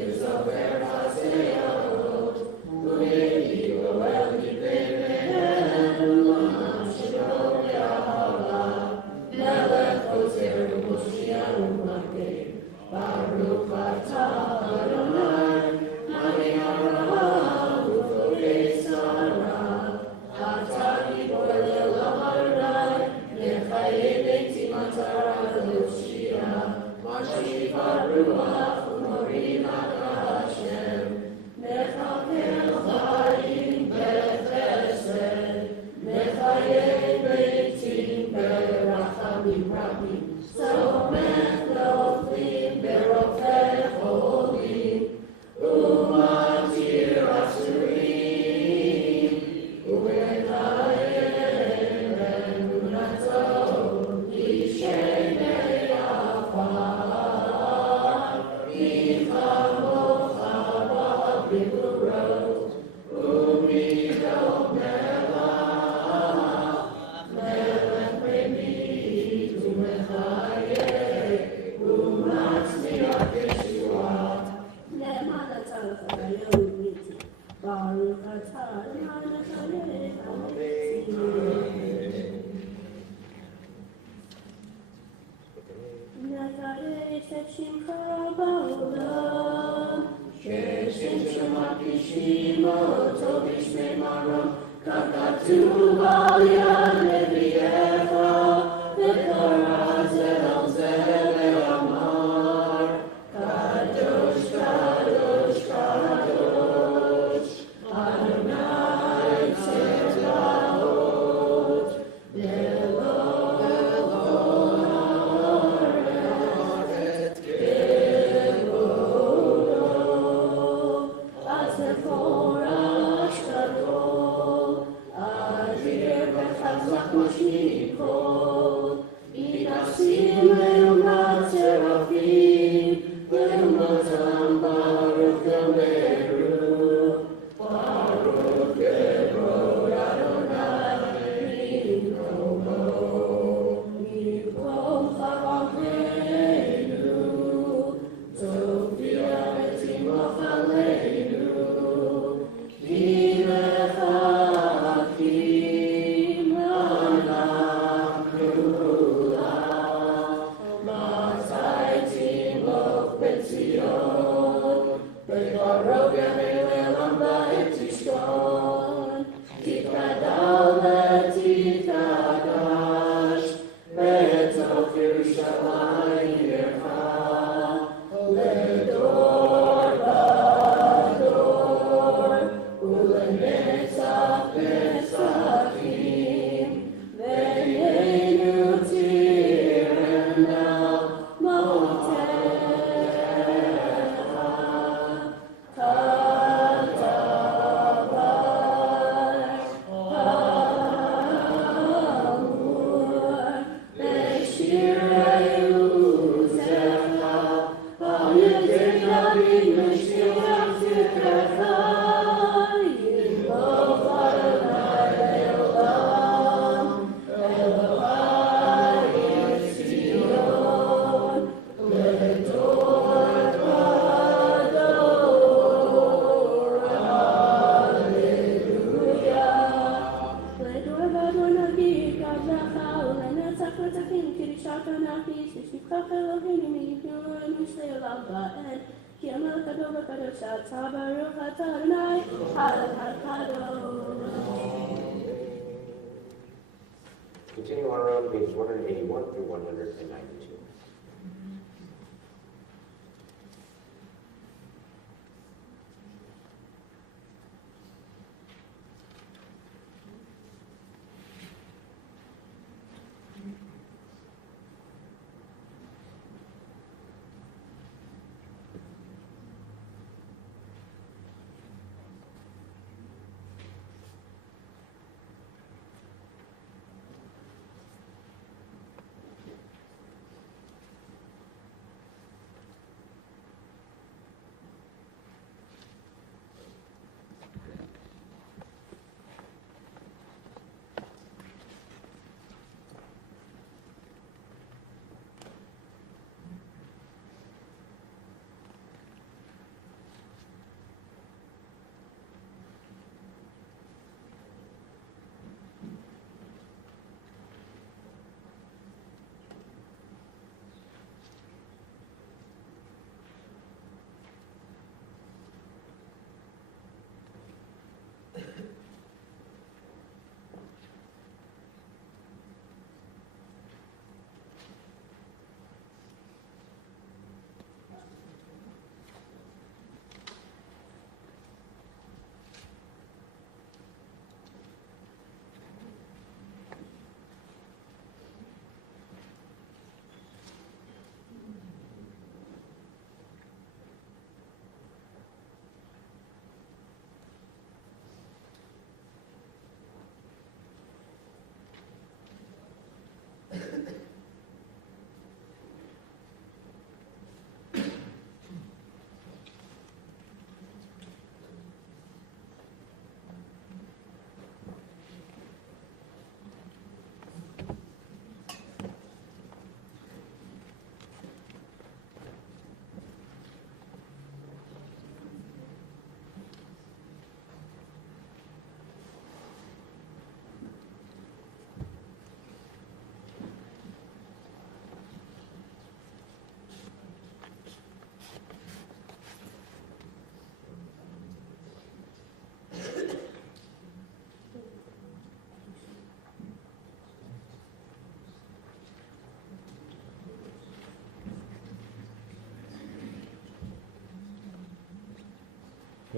With Continue on around page 181 through 192.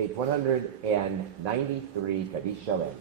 page 193, Kaddish Shalem.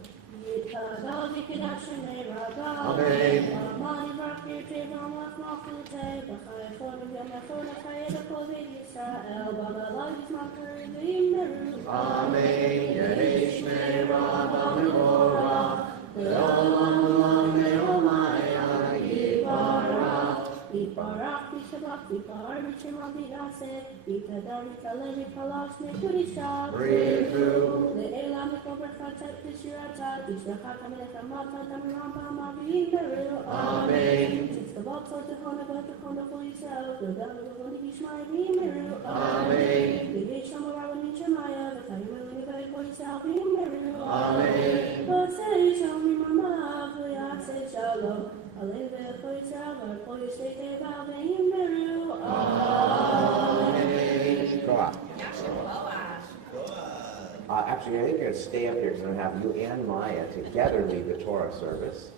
Actually, I think you're going to stay up here because I'm going to have you and Maya together lead the Torah service.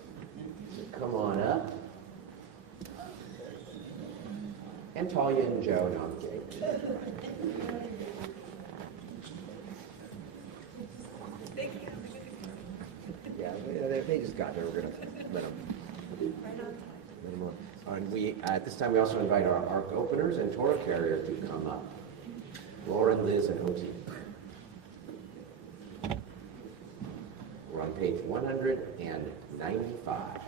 So come on up. And Talia and Joe, no, I'm kidding. Yeah, they just got there. We're going to let them. And we, at this time, we also invite our Ark openers and Torah carrier to come up. Lauren, Liz, and Oti. We're on page 195.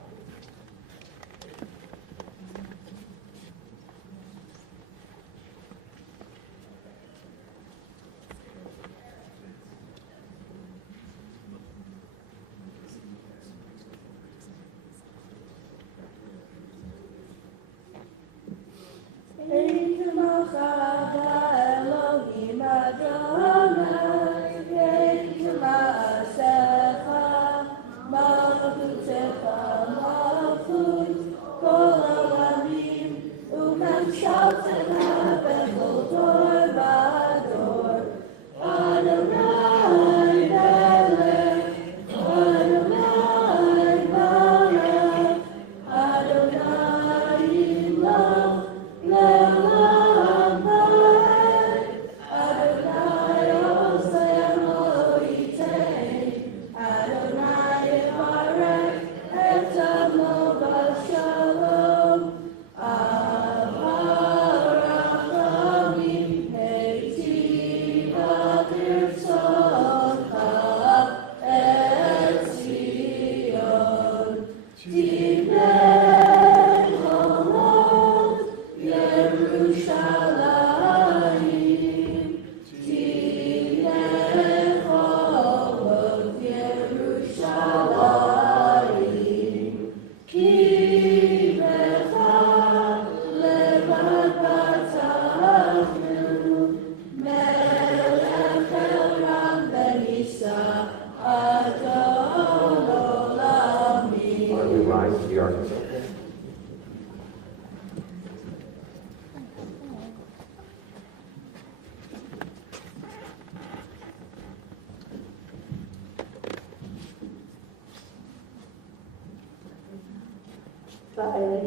Torah,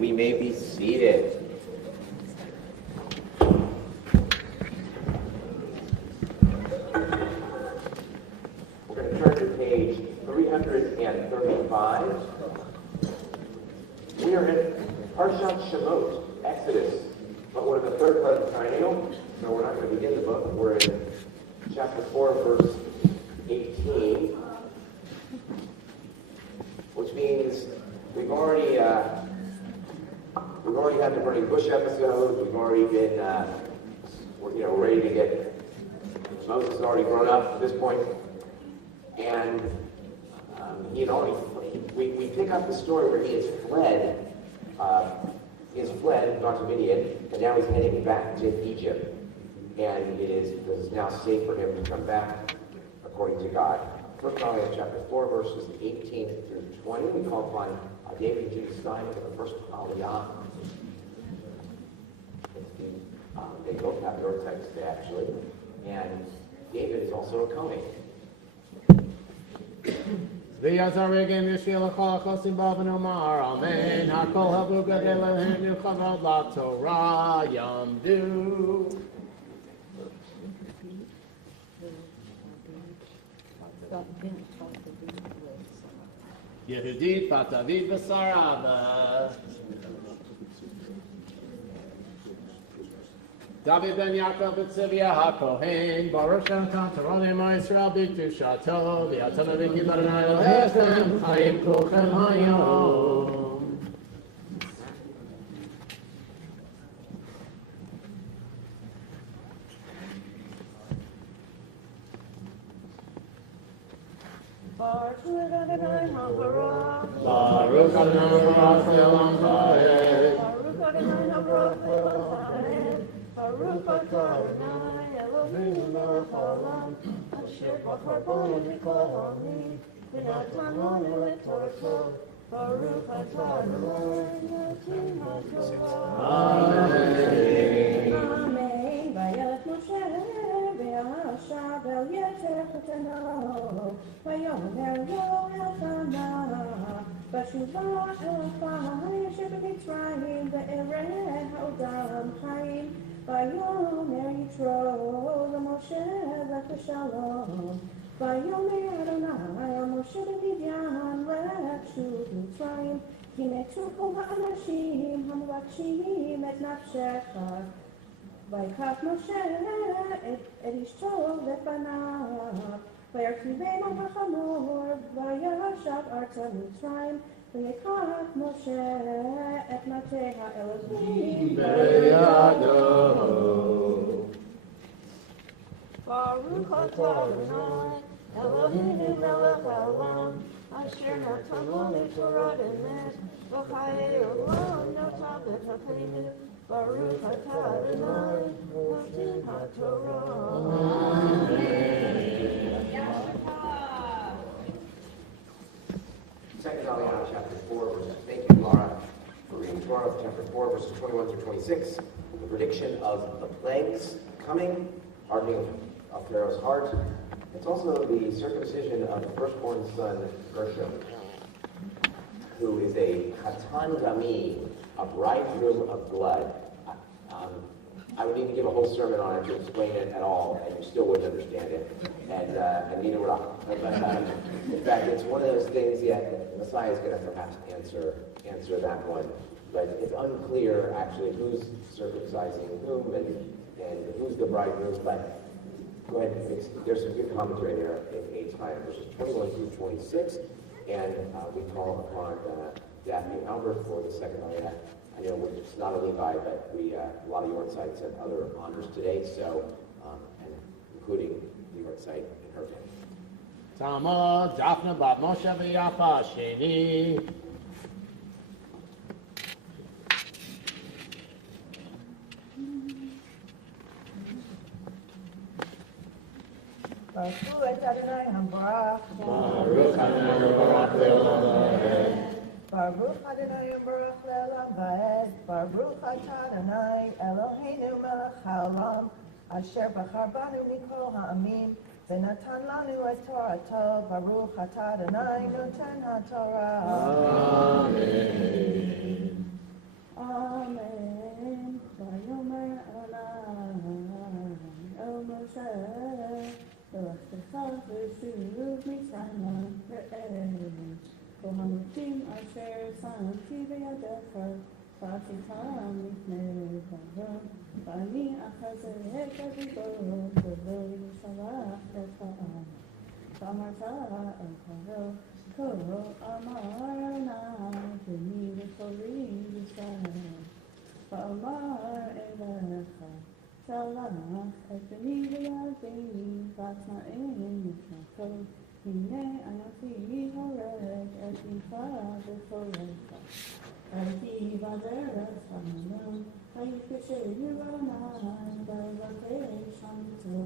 We may be seated. We're going to turn to page 335. We are in Parshat Shemot, Exodus, but we're in the third part of the triennial, so we're not going to begin the book. We're in chapter 4, verse 18, which means we've already had the burning bush episode. We've already been, we're ready to get. Moses has already grown up at this point, and he had already. We pick up the story where he has fled. Gone to Midian, and now he's heading back to Egypt, and it is now safe for him to come back according to God. First Chronicles chapter 4, verses 18 through 20. We call upon David to decide for the first Aliyah. They both have their text actually, and David is also a Kohen. ויעזרגן ישיר לכל החוסים בה ונאמר אמן הכל הבו גדל להם לכבוד לתורה יעמדו יהודית בת דוד ושרה בה David ben Yaakov Tzivia HaKohen, Baruch Shem Tantaronim Yisrael B'Kedushato, V'Yatana V'Kibar Elohim Chaim Kulchem Hayom. Baruch Adonai HaBarak. Baruch Adonai Baruch Le'olam Va'ed. Baruch Adonai HaBarak Le'olam Va'ed. Baruch Adonai Eloheinu melech haolam, asher bachar banu mikol ha'amim, v'natan lanu et Torato. Baruch Adonai Eloheinu HaTorah. Amen. Amen. Vayelech Moshe v'yashav el yetzer choteno, vayomer lo Elkanah, v'shuvah el Chai asher b'Mitzrayim ve'ereh ha'odam Chaim, vayomer Yitro l'Moshe v'Shalom, vayomer Adonai el Moshe b'Midyan lech shuv Mitzrayim, ki metu kol ha'anashim hamuvakshim et nafshecha. ויקח משה את אשתו לפניו, וירכיבנו בחמור, וישב ארצה מצרים, ויקח משה את מטה האלוהים בידו. ברוך אתה אדוני, אלוהינו מלך העולם, אשר נתן לנו תורת אמת, וחיי עולם נטע בתוכנו. Baruch atah Adonai, Noten HaTorah. Second Aliyah, chapter 4, verses. Thank you, Laura, for reading Torah, chapter 4, verses 21 through 26. The prediction of the plagues coming, hardening of Pharaoh's heart. It's also the circumcision of the firstborn son, Gershom, who is a Chatan Dami, a bridegroom of blood. I would need to give a whole sermon on it to explain it at all, and you still wouldn't understand it, and neither would I. But, in fact, it's one of those things, the Messiah is going to perhaps answer that one, but it's unclear actually who's circumcising whom and who's the bridegroom, but go ahead, there's some good commentary there in 8 times, verses 21 through 26, and we call upon Daphne Albert for the second Aliyah. I know it's not a Levi, but a lot of Yorksites have other honors today, so, and including the Yorksite and her family. Tama, Daphne bat Moshe v'Yafa Sheni. Baruch Adonai HaBarak. Baruch Adonai Baruch Le'olam Va'ed. Baruch Adonai Baruch Le'olam Va'ed. Baruch atah Adonai Eloheinu melech haolam, asher bachar banu mikol ha'amim, v'natan lanu et Torato. Baruch atah Adonai Noten HaTorah. Amen. Amen. Vayomer Adonai el Moshe, v'lektecha v'shuv Mitzrayim ve'eretz. Kohanutim asher שמתי בידיך, ועשיתם לפני פרעה, ואני אחזה את הדיברות, ולא ישלח את העם. ואמרת אל פרעה, כה אמר נא בני בכורי ישראל. ואמר אליך, שלח את בני בידי, ואטמעם לפניכם. הנה אנוכי הורג את בנך בכורך. ראיתי בדרך חממה, ויקשרו עיני, ויבקש עמיתו.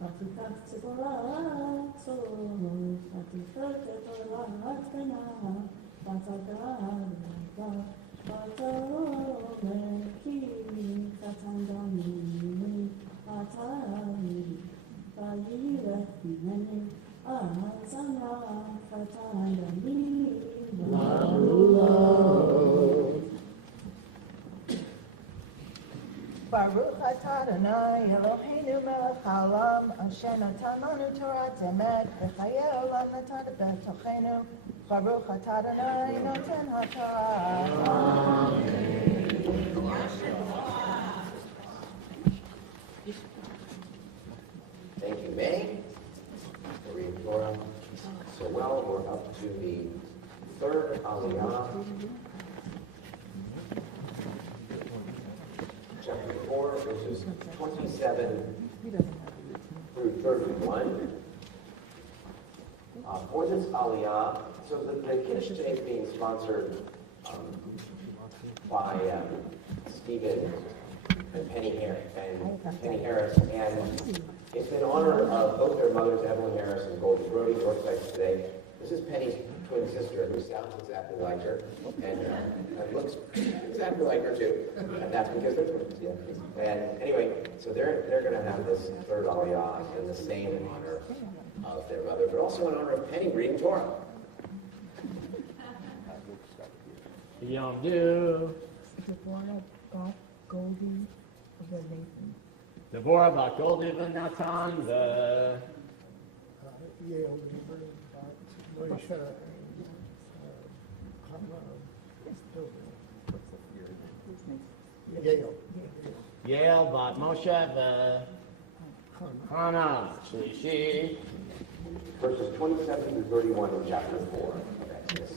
ותיקח ציפורה צור, ותפרק את עולת קנה, ותגע בה, ותאמר כי קטן דמי, אתה לי, וילך ממני. Baruch atah Adonai Eloheinu melech haolam, asher natan lanu Torat emet, v'chayei olam natan b'tochenu. Baruch atah Adonai Noten HaTorah. 4, verses 27 through 31. For this aliyah, so the Kiddush today is being sponsored by Stephen and Penny Harris, and it's in honor of both their mothers, Evelyn Harris and Goldie Brody, the orthodox today. This is Penny's twin sister, who sounds exactly like her, and looks exactly like her too, and that's because they're twins. Yeah. And anyway, so they're going to have this third aliyah in the same honor of their mother, but also in honor of Penny reading Torah. Yom Do. Devorah bat Goldie v'Natan the Yael bat Moshe v'Chana Shlishi. Verses 27 through 31 in chapter 4 of Exodus.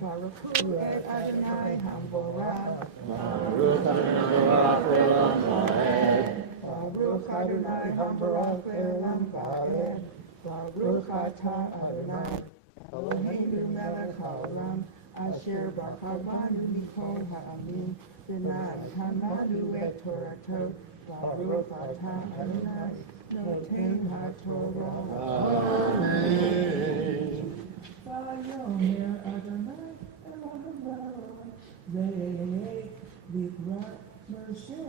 Baruch Hu et Adonai Hamborah. Baruch Adonai Le'olam Va'ed. Baruch Adonai Hamborah Le'olam Va'ed. Baruch Atah Adonai Eloheinu melech haolam asher bachar banu mikol ha'amim v'natan lanu et Torato. Baruch Atah Adonai noten ha'Torah. Amen. Vayomer Adonai Elohim Va'ed V'ikrat Moshe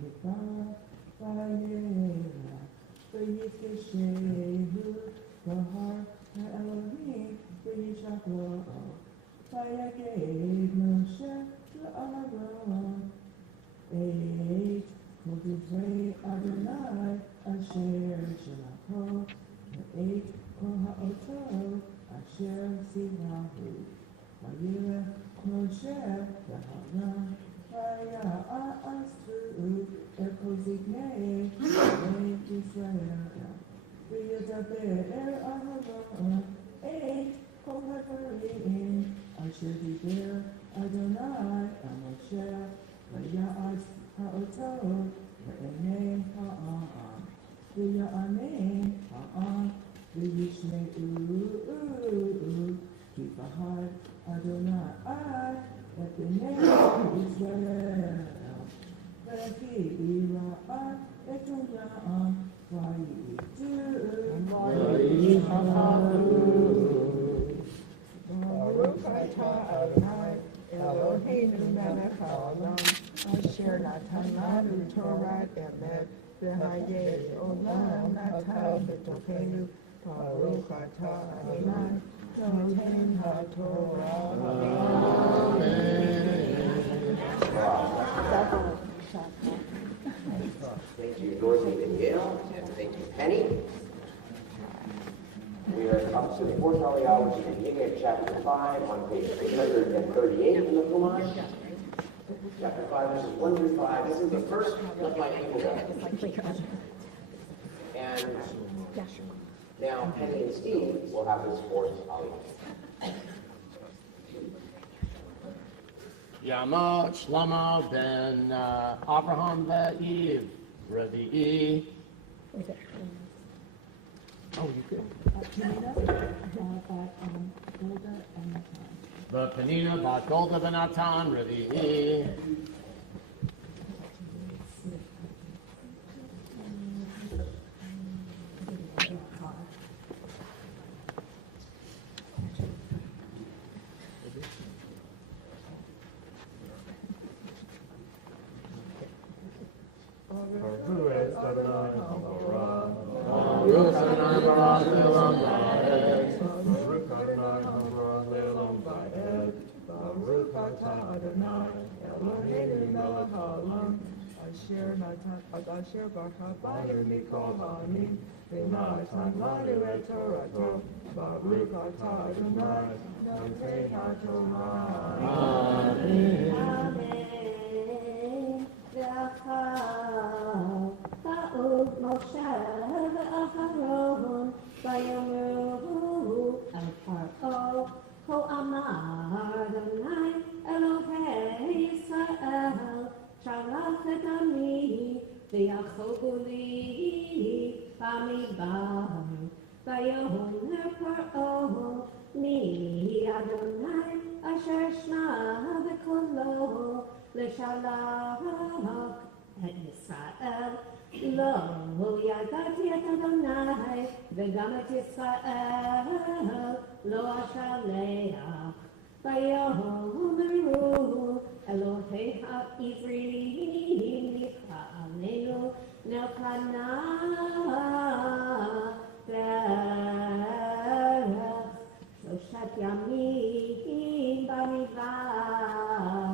V'ikrat Vayera V'yikeshehu V'har Ha'elohim V'yishaklo V'yaged Moshe L'Aaron Eight Kodevrei Adonai Asher Shelachol Eight Kol Ha'oto Asher Sinahu Vayireh Moshe V'Aaron Vaya'asu Eko Ziknei Bnei Yisrael V'yadaber Aharon Ein Kol HaDvarim Asher Diber Adonai Moshe Vaya'as Ha'otot V'enei Ha'am V'ya'anei Ha'am V'yishmeu Ki Bahar Adonai Et Bnei Yisrael V'ki Ira'at Et Olam Baruch atah Adonai Eloheinu melech haolam asher natan lanu Torah emet v'hayei olam natan b'tochenu. Baruch atah Adonai noten ha'Torah. Thank you, Dorothy and Gail, and thank you, Penny. We are up to the fourth aliyah, which is the beginning of chapter 5 on page 338 in the Chumash. Chapter 5, verses 1 through 5. This is the first of my people guide. And now Penny and Steve will have this fourth aliyah. Yamot Shlomo ben Abraham ve'Eve Revi'i. Oh, you could. But Penina bat Golda ben Natan Revi'i. Asher bachar banu mikol ha'amim v'natan lanu et Torato. Baruch atah Adonai noten ha'Torah. Amen. Amen. V'achar ha'od Moshe v'Aharon vayomer ויאמר פרעה מי אדוני אשר שמע בקולו לשלח את ישראל. לא ידעתי את אדוני וגם את ישראל לא אשלח. ויאמרו אלוהי העברים נקראנו נלקנה דרך 3 ימים במדבר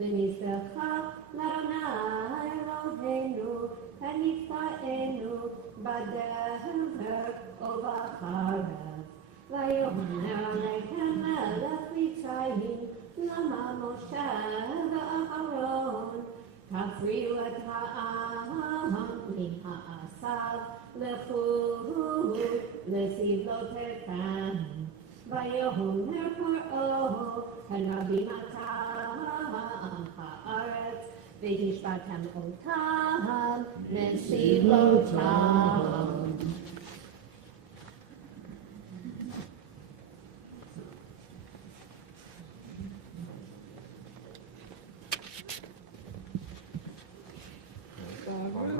ונזבחה לאדוני אלוהינו ונפגענו בדרך ובחרב. ויאמר עליהם מלך מצרים למה משה ואהרון תפריעו את העם מן העשב לכו לסבלותיכם. ויאמר פרעה הרבים אתם הארץ והשבעתם אותם לסבלותם.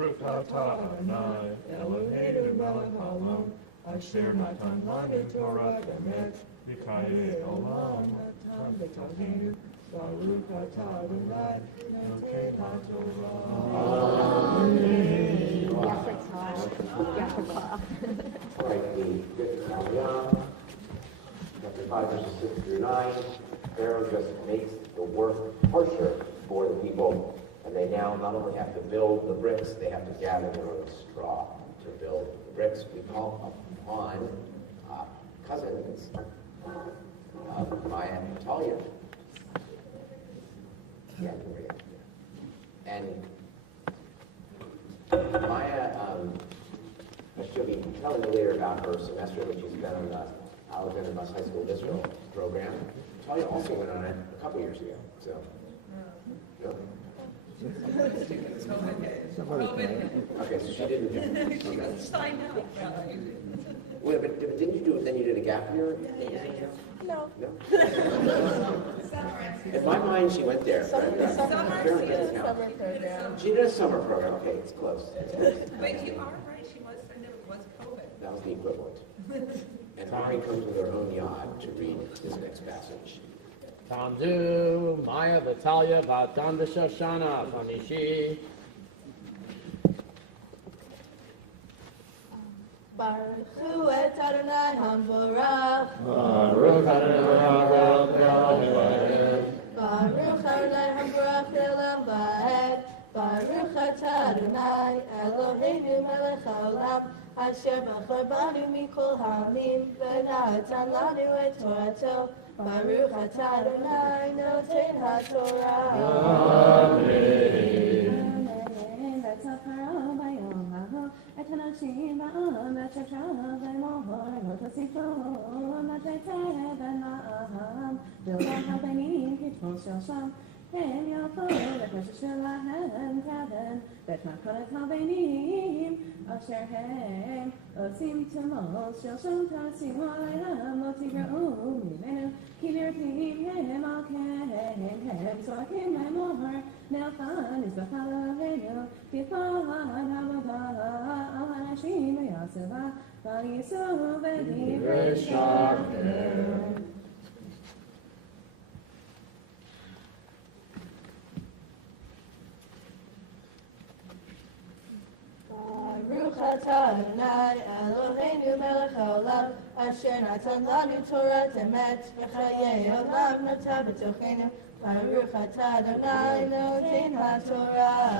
Baruch atah Adonai Eloheinu melech haolam asher natan lanu Torah emet v'chaye olam natan b'tochenu. Baruch atah Adonai noten haTorah. All right, we get to Aliyah, chapter 5, verses 6 through 9. Pharaoh just makes the work harsher for the people, and they now not only have to build the bricks, they have to gather their own straw to build the bricks. We call upon cousins of Maya and Talia. Yeah, Maria. And Maya, she'll be telling you later about her semester that she's been on the Alexander Bus High School of Israel program. Talia also went on it a couple years ago, so. No? Okay, so she didn't. Okay. Signed up. Wait, but didn't you do it? Then you did a gap year? No. No. In my mind, she went there. Summer program. She did a summer program. Okay, it's close. But you are right, she was, and it was COVID. That was the equivalent. And Maureen comes with her own yacht to read this next passage. Tamdu, Maya, Vitalia, Vatan, Shoshana, Tanishi. Baruch hu et Adonai Hamvorach. Baruch Adonai Baruch Adonai Hamvorach le'olam va'ed. Baruch atah Adonai Eloheinu melech haolam asher bachar banu mikol ha'amim v'natan lanu et torato. Baruch atah Adonai noten haTorah. Amen. הם יעקב לקשר שלהם כבן, בית מכרת הבנים, אשר הם עושים תמות של שם תשימו עליהם, לא תגרעו ממנו, כי נרתעים הם על כן, הם צועקים לאמור, נלכה נזבחה לאלוהינו, תפעל העבודה על אנשים ויעשבה, וייסעו בדברי שקר. Baruch atah Adonai Eloheinu melech haolam asher natan lanu Torah emet v'chayei olam nata b'tochenu. Baruch atah Adonai noten haTorah.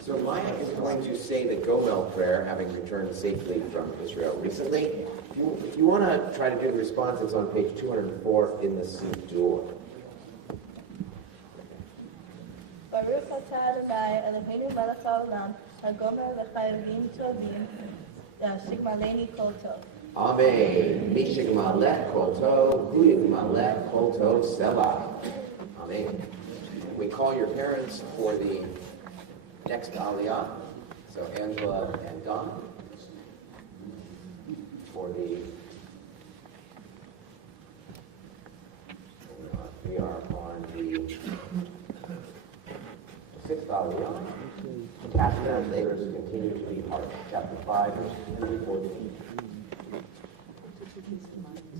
So Maya is going to say the Gomel prayer, having returned safely from Israel recently. If you want to try to do the response, it's on page 204 in the Siddur. Baruch atah Adonai Eloheinu melech haolam hagomer v'chayavim tovim yashik maleni kol tov. Amen. Mishig malech kol tov, huyig malech kol tov selah. Amen. We call your parents for the next Aliyah, So Angela and Don for the, we are on the sixth Aliyah. Taskmasters continue to be hard. Chapter 5, verses 3 to 14.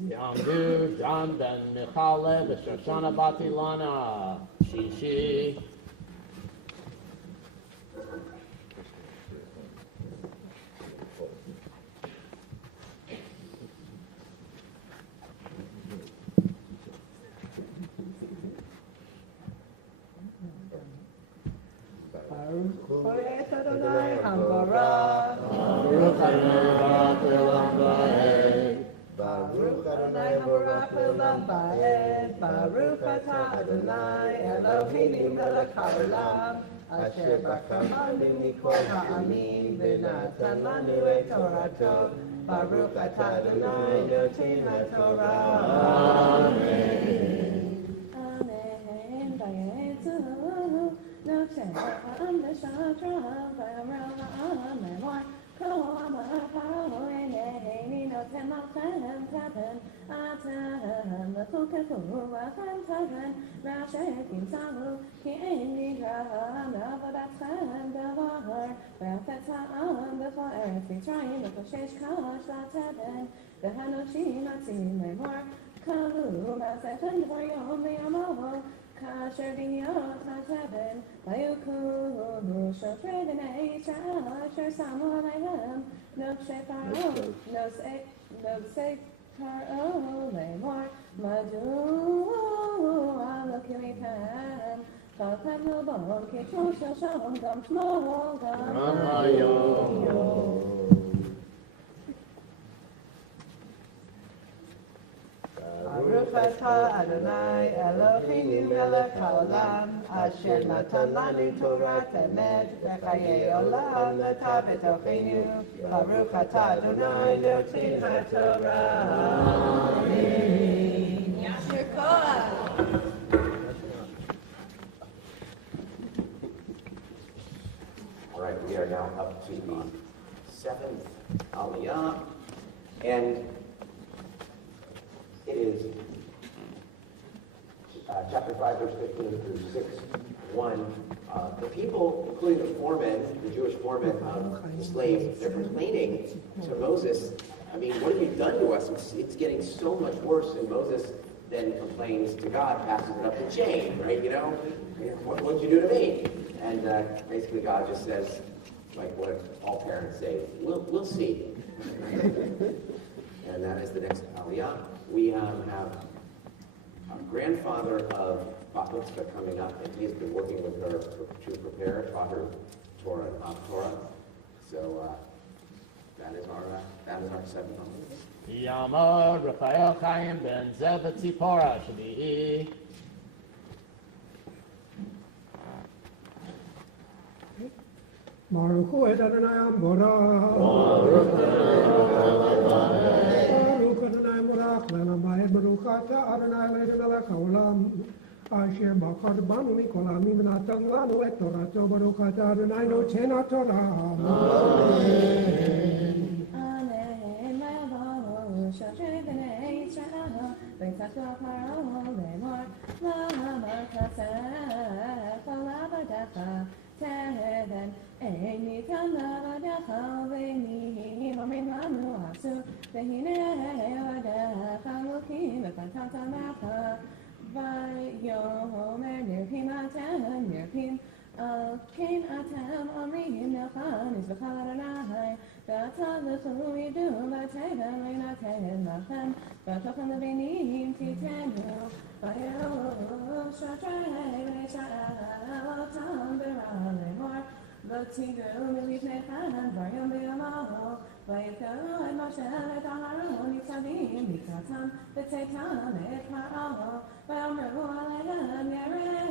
Yamdu John ben Michale v'Shoshana bat Ilana Shishi. Baruch Adonai Hambarah. Baruch Adonai Olam Va'ed. Baruch Adonai Hambarah Olam Va'ed. Baruch Atah Adonai Eloheinu melech haolam. Asher b'kamanu mikol ha'amim v'natan lanu et Torato. Baruch Atah Adonai Noten HaTorah. Amen. Amen. Vayetu no shem the shatra v'amram memor kol amapao eneheni no temachem tapen atem l'chukefu v'achem tapen rashekim samu ki ein nigram avodatchem davar v'afet ha'am b'chol eretz Mitzrayim v'koshesh kash la'teben v'hanoshim atzim memor kalu ma'asechem dvar yom v'yamov Kasher b'yot ha'teben, v'yukulu shotrei b'nei Yisrael, asher samu aleihem, nosei paro, nosei paro lemor, madu alokilitem, chaltem lobon, kitru shel shom, gam shmo, gam hayom. Baruch atah Adonai Eloheinu melech haolam asher natan lanu Torah emet v'chayei olam nata b'tocheinu Baruch atah Adonai noten HaTorah. Amen. Yasher Koach. All right, we are now up to the seventh Aliyah, and it is chapter 5, verse 15 through 6:1. The people, including the foremen, the Jewish foremen of the slaves, they're complaining to Moses. I mean, what have you done to us? It's getting so much worse. And Moses then complains to God, passes it up the chain, right? You know, what'd you do to me? And basically God just says, like what all parents say, we'll see. And that is the next Aliyah. We have a grandfather of Bat Mitzvah coming up, and he has been working with her to prepare it, taught her Torah and Torah. So that is our seventh Aliyah. Yamar Raphael Chaim ben Zev Tzipora Shvi'i. Baruch Hu et Adonai Amborah. Baruch Adonai Morach Le'olam Va'ed. Baruch Atah Adonai Eloheinu melech haolam. Asher b'char banu mikol ha'amim v'natan lanu et Torato. Baruch Atah Adonai noten HaTorah. Amen. Amen. V'yavohu shotrei b'nei Yisrael, v'yitzchak paro lemor, la'amar kaseh l'avadecha teben, ein nitan l'avadecha v'ni omrim lanu asu, v'hinei avadecha lukim v'pantata mecha, v'yomer nirpim atem nirpim, Alkein atem omrim nelchan izbachal Adonai, v'ata l'chu yidu v'teben v'naten lachem, v'tochem levinim titenu, v'yosh shotrei v'Yisrael otam b'ra lemor, v'tigu milifnechem dvarim b'yamaho, v'yikaru et Moshe et Aharon nitzavim b'ktatam, v'tzeitam et paro, v'amru aleihem yerei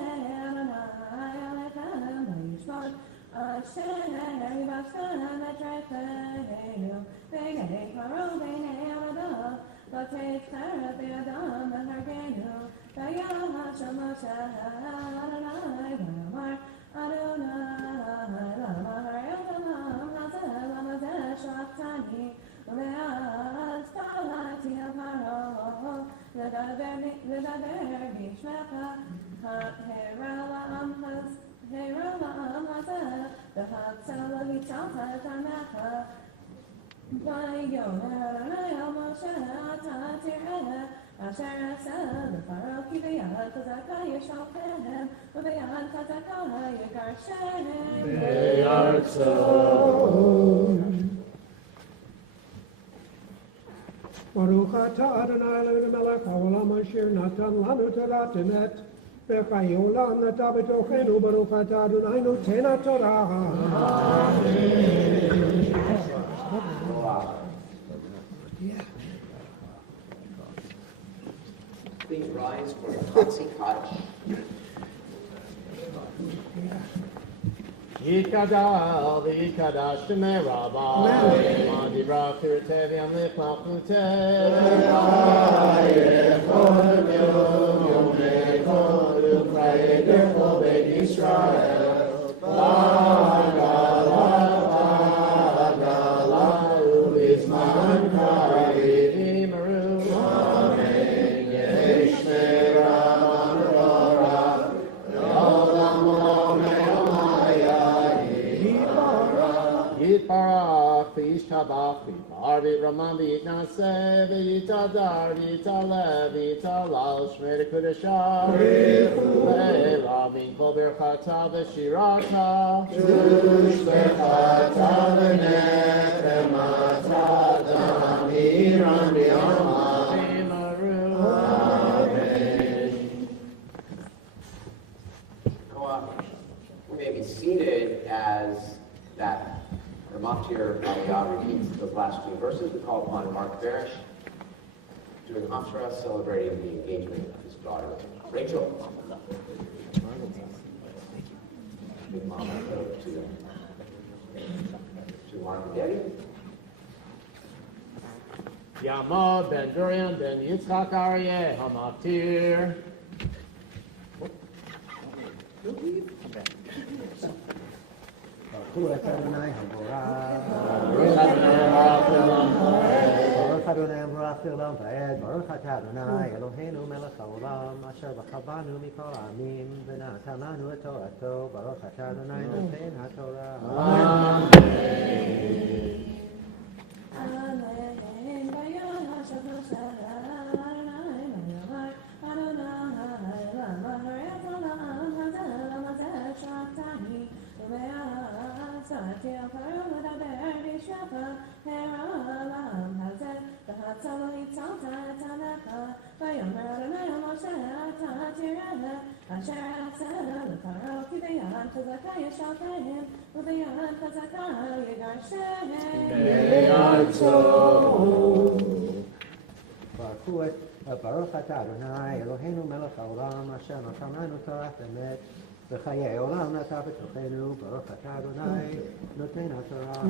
Adonai alechem v'yishmot, asher yivashem et recheinu, v'nei paro v'nei avodah, v'teitzeret b'yadam v'hargenu, v'yahashem Moshe Adonai v'amar Adonai l'amar yotam ואז פלטתי הפרעה, לדבר בשמך, הרע לעם הזה, והצלה והצלת את עמך. ויאמר אדוני אל משה, אתה תראה אשר אעשה לפרעה, כי ביד חזקה ישלחם, וביד חזקה יגרשם בארצו. ברוך אתה אדוני אלוהינו מלך העולם אשר נתן לנו תורת אמת וחיי עולם נטע בתוכנו. ברוך אתה אדוני נותן התורה. Please rise for the Tatsi Kaddish. Yikadal, the Yikadash, the Merabah, Mandi Rakir, Teviam, the Plapute, Israel, Yitbarach, Yishtabach, Yitbarvit Raman, Yitnaseh, Yitadar, Yitalev, Yitalal, Shmer Kudeshah, Le'ela, Min Kol Berchata, V'Shirata, Tush Berchata, V'Nechemata, Damiran, B'Yama, We may be seated as that Ramachir Aliyah repeats those last few verses. We call upon Mark Barish doing Haftarah, celebrating the engagement of his daughter, Rachel. Big Mama go to Mark and Daddy. Yamod, Ben Durian, Ben Yitzchak Aryeh, Hamaftir. Baruch Adonai Haborah. Baruch Adonai Haborah Le'olam Va'ed. Baruch Atah Adonai Eloheinu Melech Haolam Asher B'chabanu Mikol Ha'amim V'natan Lanu Et Torato. Baruch Atah Adonai Noten HaTorah. Baruch Atah Adonai Eloheinu Melech Haolam Asher Natan Lanu Torat Emet וחיי עולם נטע בתוכנו. ברוך אתה אדוני נותן התורה.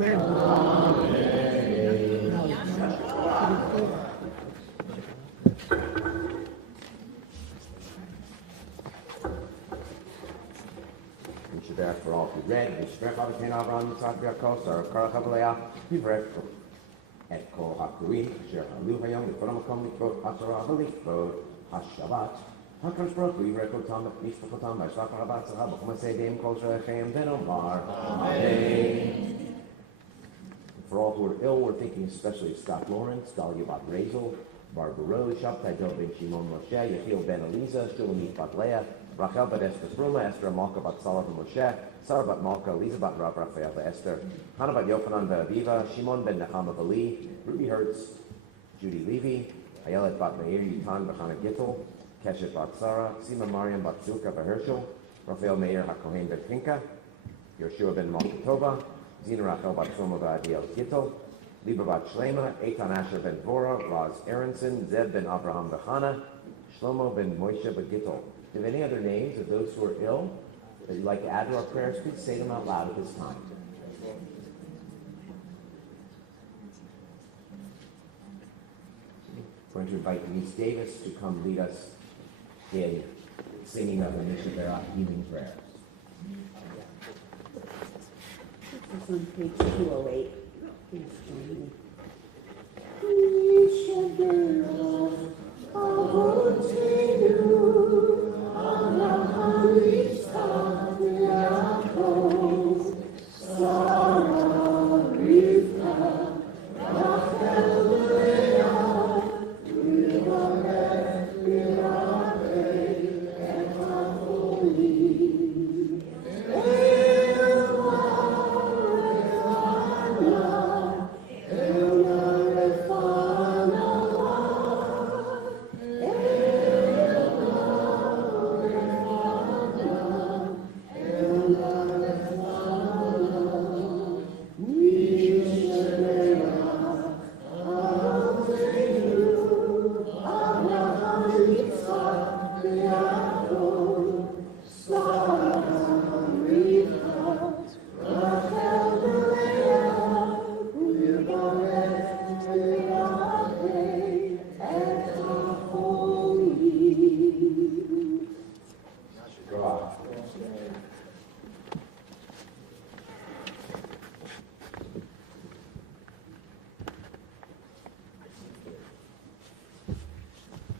We should ask for all who read. We should ask for Abraham, Yitzhak, Yaakov, Sarah, Kara, Chavalea, Yivret, et kol hakurim, asher halu hayom, l'kol hamakom, l'kvot hasara, v'likvot hashabat. HaKadosh Baruch Hu yirekotam, v'yishpachotam, v'yishlach harabat tzara, b'chum ha'sedim, kol sherechem, v'nomar. Amen. For all who are ill, we're thinking especially of Scott Lawrence, Dalia Bat Razel, Barbara Rose, Shabtai Dov Ben Shimon Moshe, Yechiel Ben Eliza, Shulamit Bat Leah, Rachel Bat Esther Bruma, Esther Malka Bat Salah Moshe, Sarah Bat Malka, Eliza Bat Rav Raphael Esther, Hannah Bat Yochanan Aviva, Shimon Ben Nechama Bali, Ruby Hertz, Judy Levy, Ayelet Bat Meir, Yitan Bechana Gittel, Keshet Bat Sarah, Sima Mariam Bat Zulka Herschel, Raphael Meir HaKohen Bet Pinka, Yoshua Ben Malka Tova, Zina Rachel Bat Shlomo Ba'adiel Gittel, Liba Bat Shlema, Eitan Asher Ben Vora, Raz Aronson, Zeb Ben Abraham Bechana, Shlomo Ben Moshe Begittel. Do you have any other names of those who are ill that you'd like to add to our prayers? Please say them out loud at this time. I'm going to invite Denise Davis to come lead us in singing of the Mishnah healing prayers. This is on page 208. Page 208.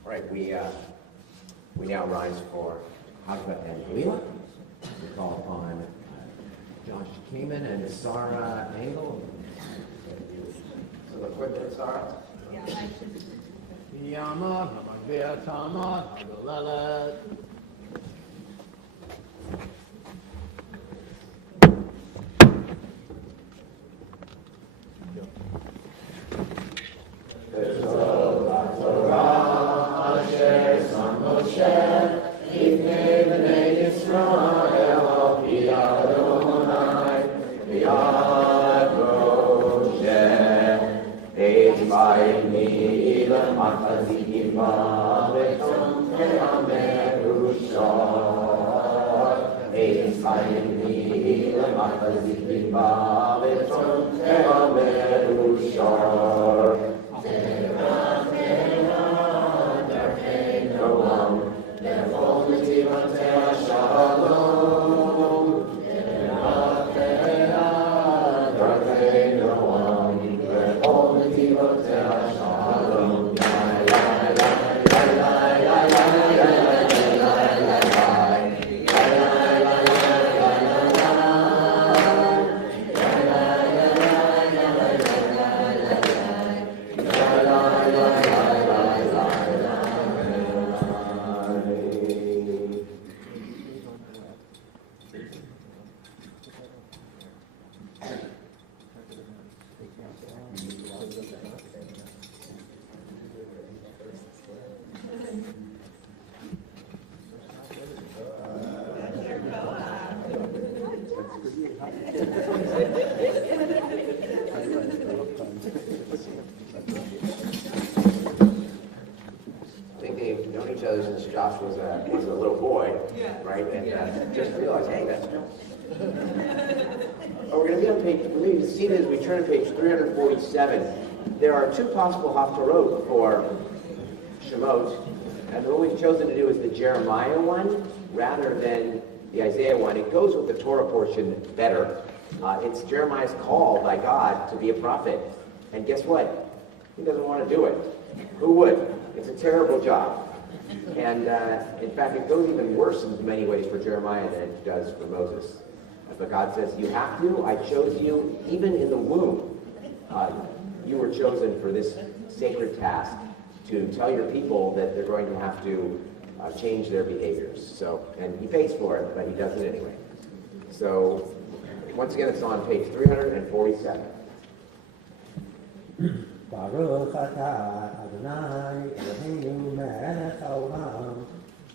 All right, we now rise for Shabbat and Leela. We call upon Josh Kamen and Sarah Engel. So the equipment, Sarah? Yeah, I should. Yama, Hamagvia Tama, Hagalalet. I think they've known each other since Josh was a little boy, right? And just realized, hey, that's Josh. Oh, we're going to be on page, we need to see this, we turn to page 347. There are two possible haftarot for Shemot, and the one we've chosen to do is the Jeremiah one rather than the Isaiah one. It goes with the Torah portion better. It's Jeremiah's call by God to be a prophet. And guess what? He doesn't want to do it. Who would? It's a terrible job. And in fact, it goes even worse in many ways for Jeremiah than it does for Moses. But God says, you have to. I chose you even in the womb. You were chosen for this sacred task to tell your people that they're going to have to change their behaviors. So, and he pays for it, but he does it anyway. So, once again, it's on page 347. Baruch atah Adonai Eloheinu melech haolam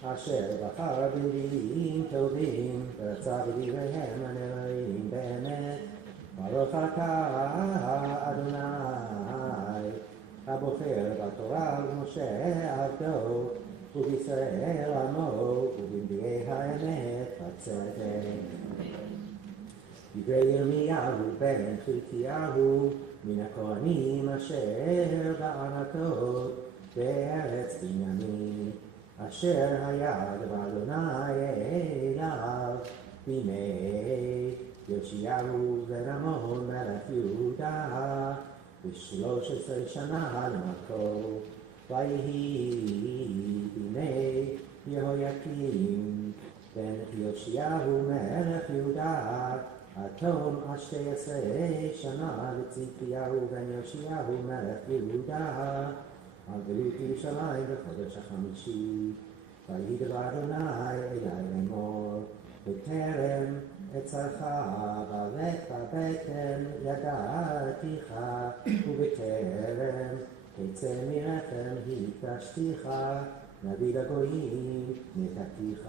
asher bachar b'dinim tovim v'ratza b'divreihem הנאמרים באמת. Baruch atah Adonai הבוחר בתורה ובמשה עבדו ובישראל עמו ובנביאי האמת והצדק. דברי ירמיהו בן חלקיהו מן הכהנים אשר בענתות בארץ בנימין אשר היה דבר אדוני אליו בימי יאשיהו בן עמון מלך יהודה ב13 שנה למלכו, ויהי בימי יהויקים בן יאשיהו מלך יהודה, עד תום 12 שנה לצדקיהו בן יאשיהו מלך יהודה, על גלות ירושלים בחודש החמישי. ויהי דבר אדוני אלי לאמור, בטרם אצלך בבטן ידעתיך, ובטרם תצא מרחם הקדשתיך, נביא לגויים נתתיך.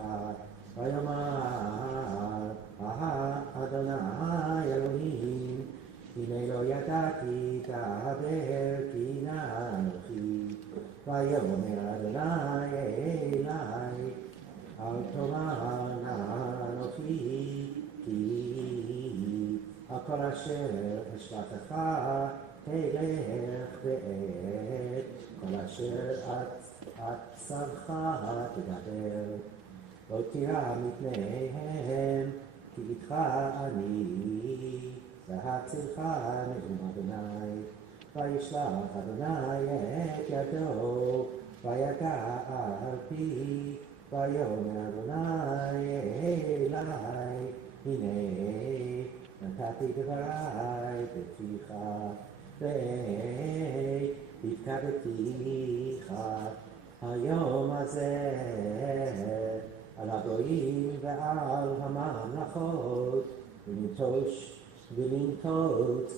ויאמר אדוני אלוהים, הנה לא ידעתי דבר כי נא אנוכי. ויאמר אדוני אלי, אל תאמר נא אנוכי, כי הכל אשר אשלחך תלך ואת כל אשר אצווך תדבר. לא תירא מפניהם, כי איתך אני, והצילך נאום אדוני. וישלח אדוני את ידו, ויגע על פי, ויאמר אדוני אלי, הנה נתתי דברי בפיך, והפקדתיך היום הזה על הגויים ועל הממלכות, ולנטוץ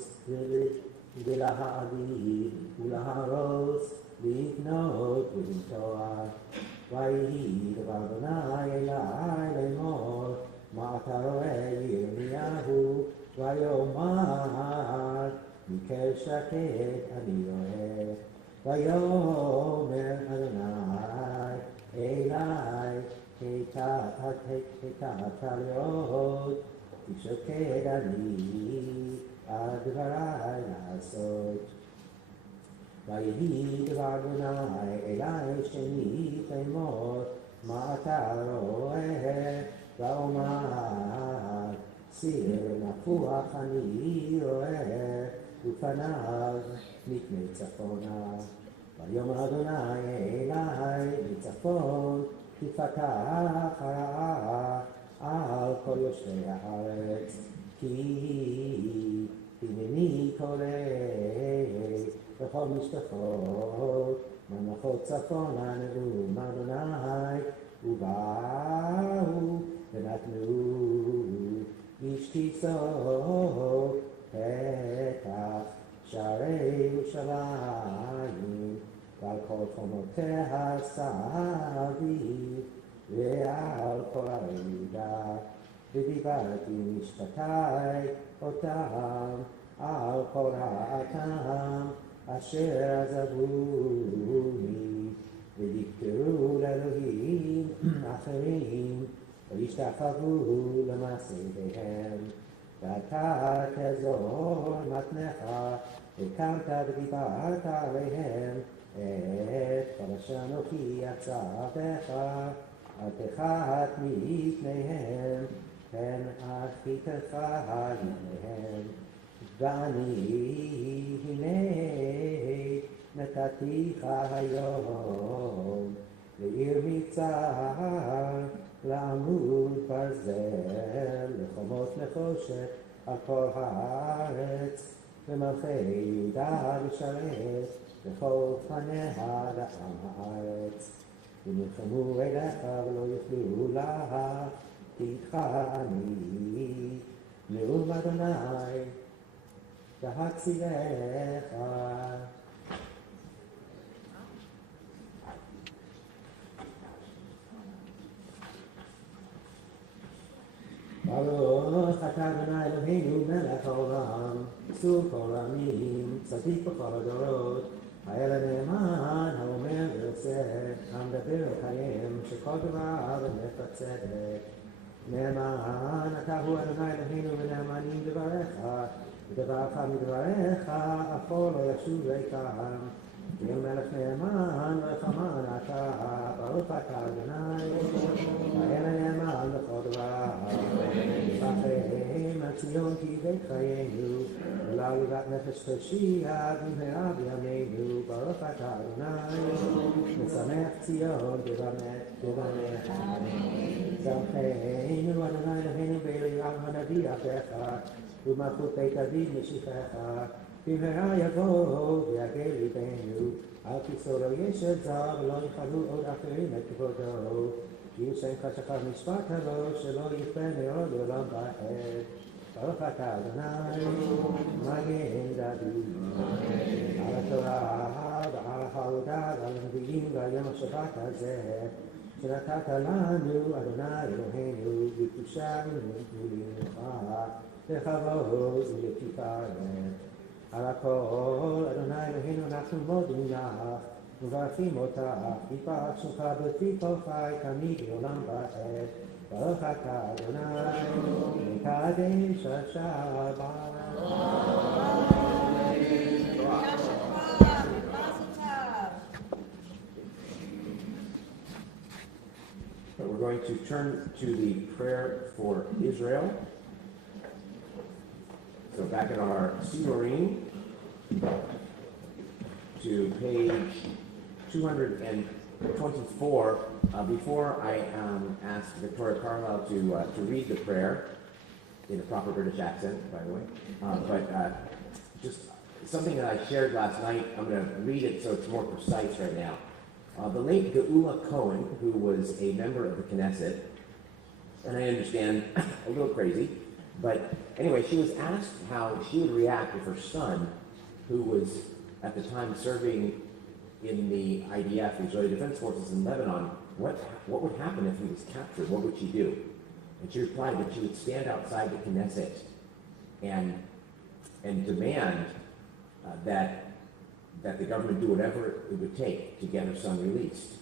ולהעליב ולהרוס, לבנות ולנטוע. ויהי דבר אדוני אלי לאמור, מה אתה רואה ירמיהו? ויאמר, מקל שקט אני רואה. ויאמר אדוני אלי, היטבת לראות, כי שקד אני על דברי לעשות. ויהי דבר אדוני אלי שנית לאמור, מה אתה רואה? ואומר, סיר נפוח אני רואה, ופניו מפני צפונה. ויאמר אדוני אלי מצפון, תפתח הרעה על כל יושבי הארץ, כי הנני קורא בכל משפחות ממלכות צפונה נאום אדוני, ובאו ונתנו איש כיסו פתח שערי ירושלים, ועל כל חומותיה סביב, ועל כל העדה. ודיברתי משפטי אותם על כל רעתם אשר עזבוני, ויקראו לאלוהים אחרים, וישתחוו למעשיהם. ואתה תזור מתנך, וקמת ודיברת עליהם את כל אשר אנוכי אצווך, אל תחת מפניהם, פן אחיתך לפניהם. ואני הנה נתתיך היום לעיר מצר, לעמוד ברזל, לחומות נחושת על כל הארץ, למלכי יהודה לשרת בכל פניה לעם הארץ. ונלחמו אליך ולא יוכלו לך, כי איתך אני, נאום אדוני והצילך. ברוך אתה אדוני אלוהינו מלך העולם, צור כל העמים, צדיק בכל הדורות, האל הנאמן האומר ועושה, המדבר וקיים, שכל דבריו אמת וצדק. נאמן אתה הוא אדוני אלוהינו ונאמנים דבריך, ודברך מדבריך אף לא ישוב ריקם, מלך נאמן וחמן אתה, ברוך אתה אדוני, האל הנאמן בכל דבר. יפתחם הציון כי בית חיינו, ולעלובת נפש תושיע במהרה בימינו, ברוך אתה אדוני, משמח ציון בבנך. שמחנו אדוני אלוהינו באליהו הנביא עבדך, ובמלכות בית דוד משיחך. במהרה יבוא ויגל ליבנו, על כיסאו לא ישב זר ולא יכלו עוד אחרים את כבודו, כי הוא שם חשכה משפט הלא שלא יכפה מאוד לעולם ועד. ברוך אתה אדוני, מגן דוד. על התורה ועל החלודה ועל הנביאים ועל יום השבת הזה, שנתת לנו אדוני אלוהינו, בקדושה ולמנוחה, לכבוד ולתפארת. על הכל, אדוני אלוהינו, אנחנו מודים לך, מברכים אותך, יתברך שמך בפי כל חי, תמיד לעולם ועד. ברוך אתה אדוני, מקדש השבת. We're going to turn to the prayer for Israel. So back in our Sidorim, to page 224. Before I ask Victoria Carlisle to read the prayer in a proper British accent, by the way, but just something that I shared last night. I'm going to read it so it's more precise right now. The late Geula Cohen, who was a member of the Knesset, and I understand a little crazy, but anyway, she was asked how she would react if her son, who was at the time serving in the IDF, the Israeli Defense Forces in Lebanon, what would happen if he was captured? What would she do? And she replied that she would stand outside the Knesset and demand that the government do whatever it would take to get her son released.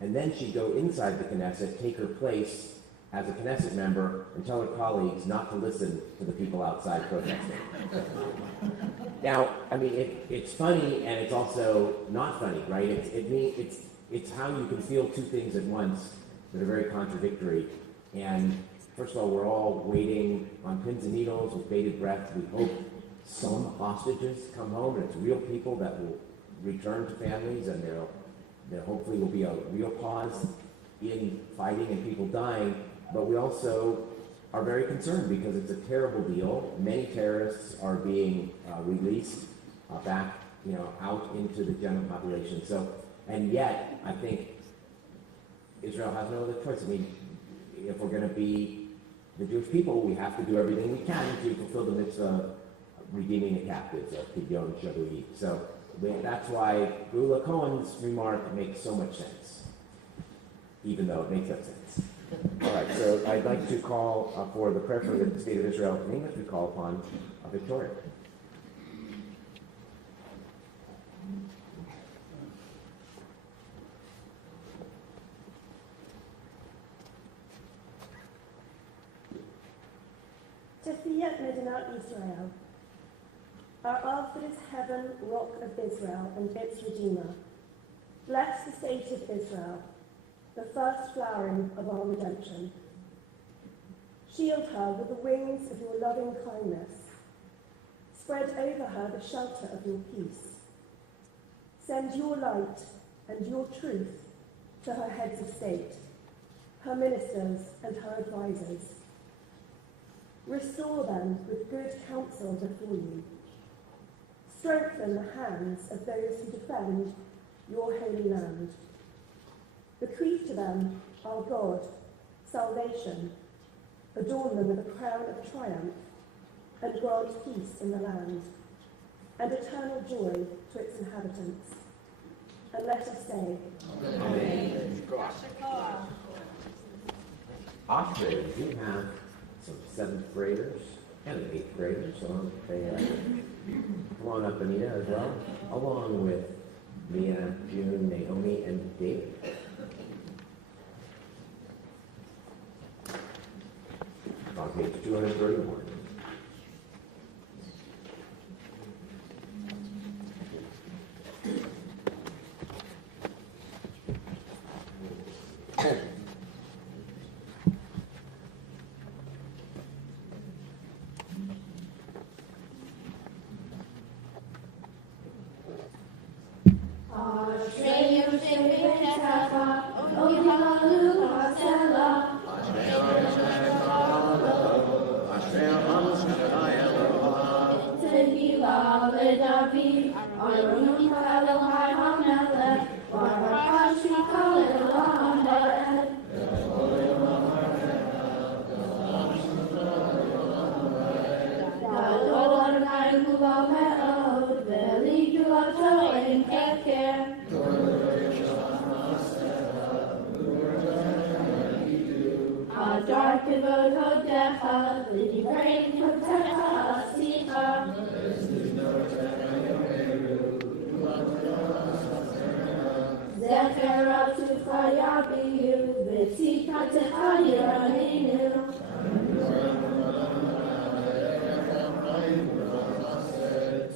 And then she'd go inside the Knesset, take her place as a Knesset member, and tell her colleagues not to listen to the people outside protesting. Now, I mean, it's funny and it's also not funny, right? It's how you can feel two things at once that are very contradictory. And first of all, we're all waiting on pins and needles with bated breath. We hope some hostages come home, and it's real people that will return to families, and there hopefully will be a real pause in fighting and people dying. But we also are very concerned because it's a terrible deal. Many terrorists are being released back, out into the general population. So, and yet, I think Israel has no other choice. I mean, if we're going to be the Jewish people, we have to do everything we can to fulfill the mitzvah of redeeming the captives, of Pidyon Shabbat. So that's why Geula Cohen's remark makes so much sense, even though it makes no sense. All right, so I'd like to call for the prayer for the state of Israel in English. We call upon Victoria. Tefiyat Medinat Israel. Our Av that is heaven, rock of Israel, and its Redeemer. Bless the state of Israel, the first flowering of our redemption. Shield her with the wings of your loving kindness. Spread over her the shelter of your peace. Send your light and your truth to her heads of state, her ministers and her advisors. Restore them with good counsel before you. Strengthen the hands of those who defend your holy land. Bequeath to them, our God, salvation. Adorn them with a crown of triumph, and grant peace in the land, and eternal joy to its inhabitants. And let us say, Amen. Austria, we have some 7th graders and an 8th grader, so they come on up, Anita, as well, along with Mia, June, Naomi, and David. On page 231. Ashrei Yosef B'Ketecha, O Yihalu Hasela. Tehillah leDavid, Aronu Kal Elhai HaMelech, Baruch Shikal Elam Ha'ed. Gadol Adonai Kula Me'od, Veli Gulato Ein Keker. Adar Kivod Hodecha, V'divrei Kotecha Asicha. Zecher Atucha Yabiru, V'tzikatecha Yiraninu.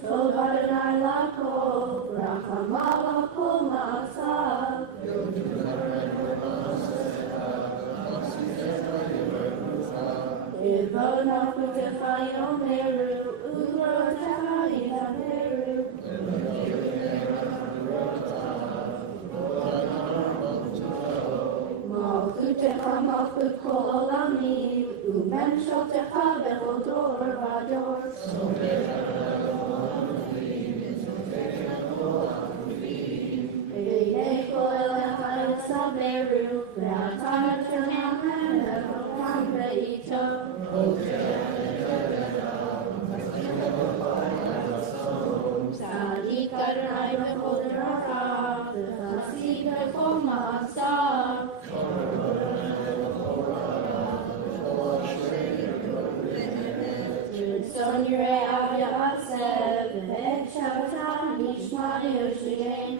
Tov Adonai Lakol, Rachama Lakol Ma'asav. Ivona Kutecha Yomeru, Urotecha Yidameru. Malchutecha Malchut Kol Olamim, Umemshotecha Bechol Dor Vador. B'nei Kol Elechai Saberu, V'atar Shalom Elokam Be'ito. Tzadik Adonai Bechol Derachav, V'chassid Bechol Ma'asav. Tzon Yirei Av Ya'aseh, V'et Shabbatam Nishma Yoshiyim.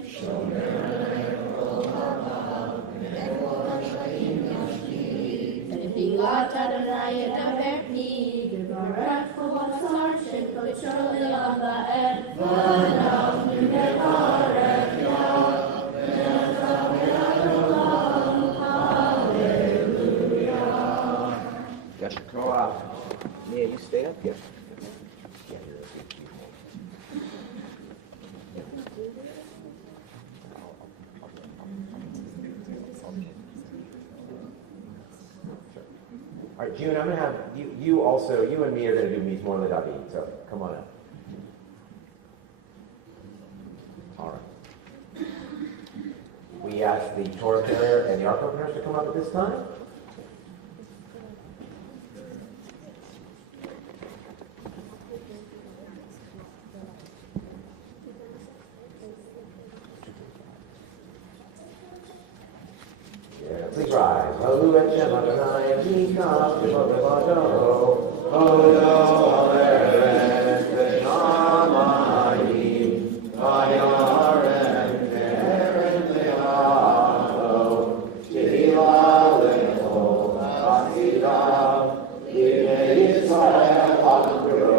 Tehillat Adonai Yedaber Pi, V'barech Kol Basar Shekodsho Le'olam Va'ed. V'anachnu nevarech Yah, V'nechaveh Olam, Hallelujah. Got your co-op. Mia, you stay up here. Yeah, you're a big people. All right, June, I'm going to have you also, you and me are going to do Mizmor LeDavid, so come on up. All right. We ask the Torah player and the Ark openers to come up at this time. Please rise. Hallelujah, Shem Adonai, Yikach, V'Vado, Odo, Eretz, V'Shamayim, V'Yarem, Eretz Le'Ado, Tehillah Le'Chol, Hasidah, L'Bnei Yisrael, HaKudo,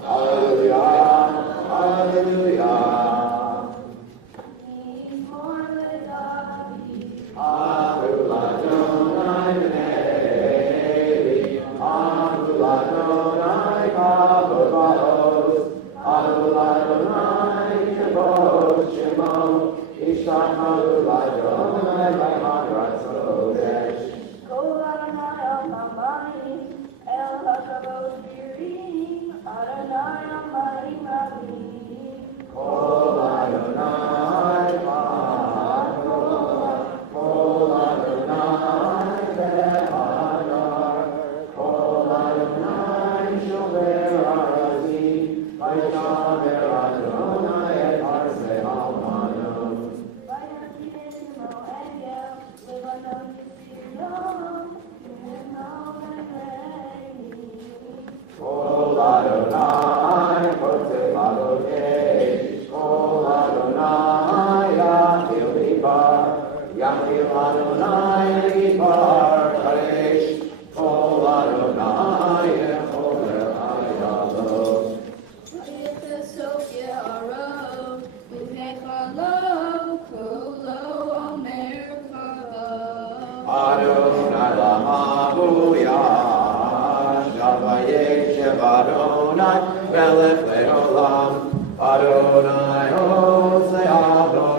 Hallelujah, Hallelujah. Adonai, Melech Le'olam, Adonai, Hosei Adonai.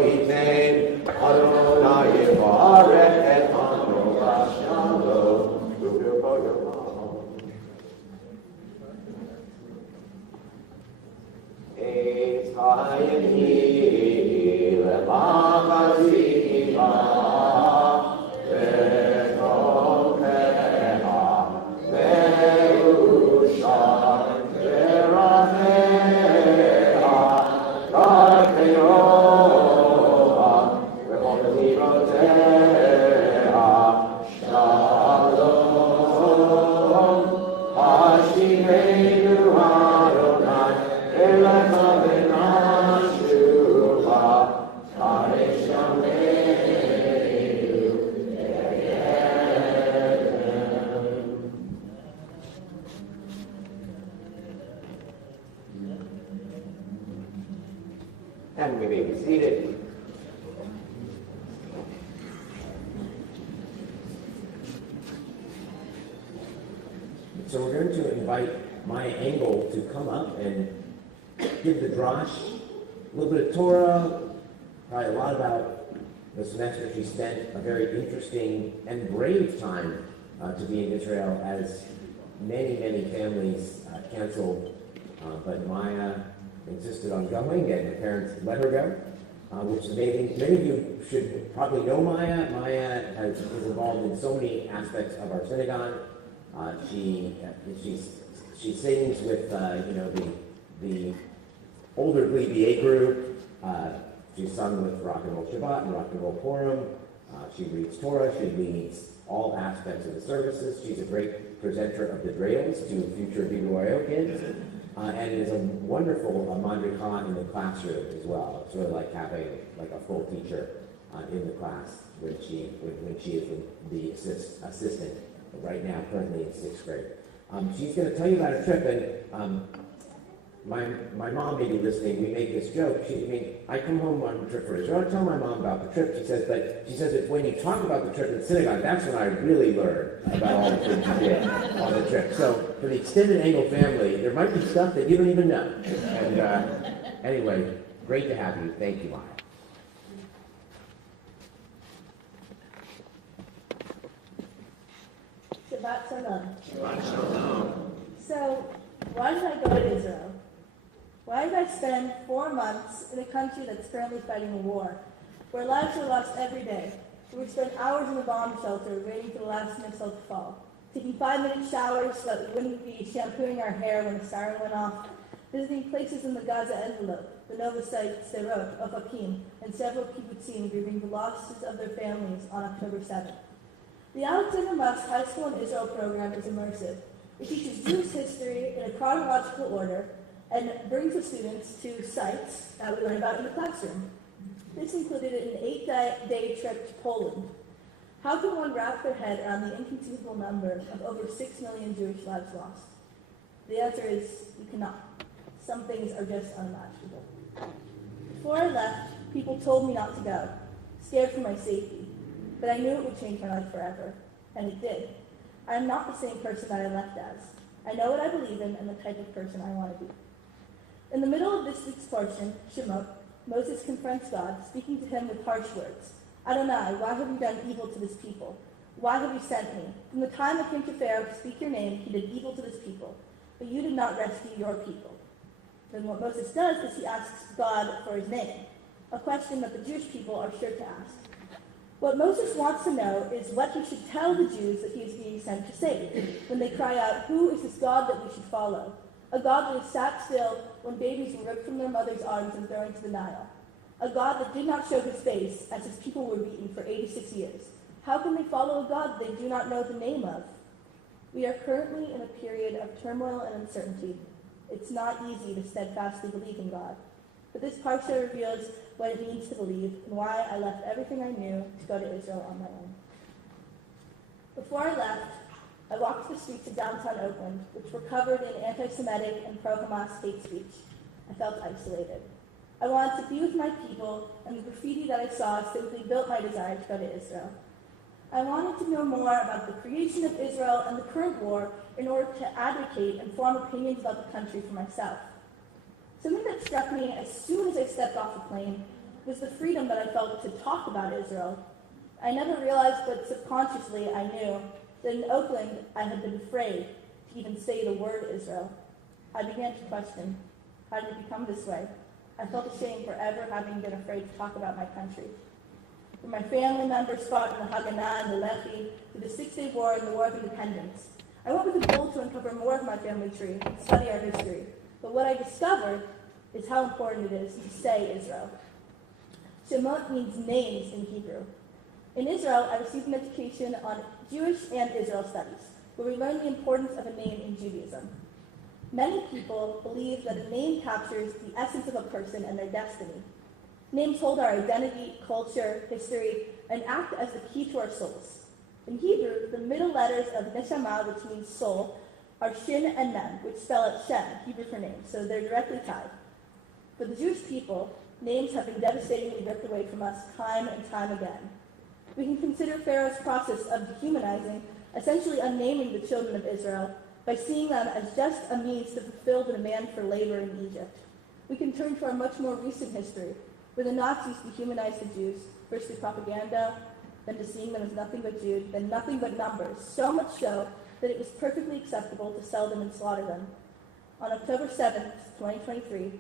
And we may be seated. So we're going to invite Maya Engel to come up and give the drash, a little bit of Torah, probably a lot about the semester she spent, a very interesting and brave time to be in Israel, as many, many families canceled, but Maya insisted on going, and her parents let her go, which is amazing. Many of you should probably know Maya. Maya is involved in so many aspects of our synagogue. She sings with the older BA group. She's sung with Rock and Roll Shabbat and Rock and Roll Purim. She reads Torah. She leads all aspects of the services. She's a great presenter of the dreidels to future BYO kids. And is a wonderful madrika in the classroom as well. It's really like having like a full teacher in the class when she is the assistant right now, currently in 6th grade. She's going to tell you about a trip, and my mom may be listening. We make this joke. I come home on a trip for Israel. I tell my mom about the trip. She says that when you talk about the trip in synagogue, that's when I really learn about all the things you did on the trip. So for the extended Engel family, there might be stuff that you don't even know. And anyway, great to have you. Thank you, Maya. Shabbat Shalom. Shabbat Shalom. So, why did I go to Israel? Why did I spend 4 months in a country that's currently fighting a war, where lives are lost every day, where we spend hours in the bomb shelter waiting for the last missile to fall, taking 5-minute showers so that we wouldn't be shampooing our hair when the siren went off, visiting places in the Gaza envelope, the Nova site, Sderot, Ofakim, and several kibbutzim grieving the losses of their families on October 7th. The Alexander Must High School in Israel program is immersive. It teaches Jewish history in a chronological order and brings the students to sites that we learn about in the classroom. This included an 8-day trip to Poland. How can one wrap their head around the inconceivable number of over 6 million Jewish lives lost? The answer is you cannot. Some things are just unimaginable. Before I left, people told me not to go, scared for my safety. But I knew it would change my life forever, and it did. I am not the same person that I left as. I know what I believe in and the type of person I want to be. In the middle of this week's portion, Shemot, Moses confronts God, speaking to him with harsh words. Adonai, why have you done evil to this people? Why have you sent me? From the time I came to Pharaoh to speak your name, he did evil to this people, but you did not rescue your people. Then what Moses does is he asks God for his name, a question that the Jewish people are sure to ask. What Moses wants to know is what he should tell the Jews that he is being sent to save, when they cry out, who is this God that we should follow? A God that has sat still when babies were ripped from their mother's arms and thrown into the Nile. A God that did not show his face as his people were beaten for 86 years. How can they follow a God they do not know the name of? We are currently in a period of turmoil and uncertainty. It's not easy to steadfastly believe in God. But this parsha reveals what it means to believe and why I left everything I knew to go to Israel on my own. Before I left, I walked the streets of downtown Oakland, which were covered in anti-Semitic and pro-Hamas hate speech. I felt isolated. I wanted to be with my people, and the graffiti that I saw simply built my desire to go to Israel. I wanted to know more about the creation of Israel and the current war in order to advocate and form opinions about the country for myself. Something that struck me as soon as I stepped off the plane was the freedom that I felt to talk about Israel. I never realized, but subconsciously I knew, that in Oakland I had been afraid to even say the word Israel. I began to question, how did it become this way? I felt ashamed for ever having been afraid to talk about my country. When my family members fought in the Haganah and the Lehi, through the Six-Day War and the War of Independence, I went with a goal to uncover more of my family tree and study our history. But what I discovered is how important it is to say Israel. Shemot means names in Hebrew. In Israel, I received an education on Jewish and Israel studies, where we learned the importance of a name in Judaism. Many people believe that a name captures the essence of a person and their destiny. Names hold our identity, culture, history, and act as the key to our souls. In Hebrew, the middle letters of neshama, which means soul, are shin and mem, which spell out Shem, Hebrew for name, so they're directly tied. For the Jewish people, names have been devastatingly ripped away from us time and time again. We can consider Pharaoh's process of dehumanizing, essentially unnaming the children of Israel, by seeing them as just a means to fulfill the demand for labor in Egypt. We can turn to our much more recent history, where the Nazis dehumanized the Jews, first through propaganda, then to seeing them as nothing but Jews, then nothing but numbers, so much so that it was perfectly acceptable to sell them and slaughter them. On October 7th, 2023,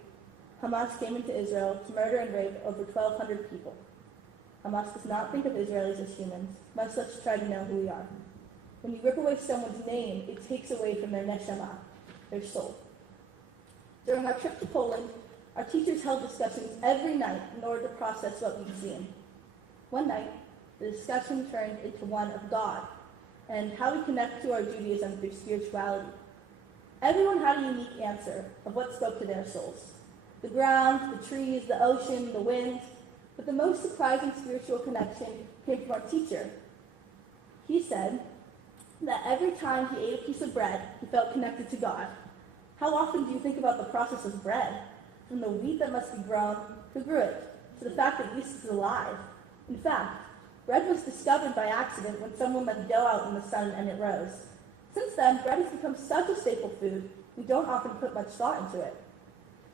Hamas came into Israel to murder and rape over 1,200 people. Hamas does not think of Israelis as humans, much less try to know who we are. When you rip away someone's name, it takes away from their neshama, their soul. During our trip to Poland, our teachers held discussions every night in order to process what we'd seen. One night, the discussion turned into one of God and how we connect to our Judaism through spirituality. Everyone had a unique answer of what spoke to their souls. The ground, the trees, the ocean, the wind. But the most surprising spiritual connection came from our teacher. He said that every time he ate a piece of bread, he felt connected to God. How often do you think about the process of bread? From the wheat that must be grown, who grew it, to the fact that yeast is alive. In fact, bread was discovered by accident when someone let dough out in the sun and it rose. Since then, bread has become such a staple food, we don't often put much thought into it.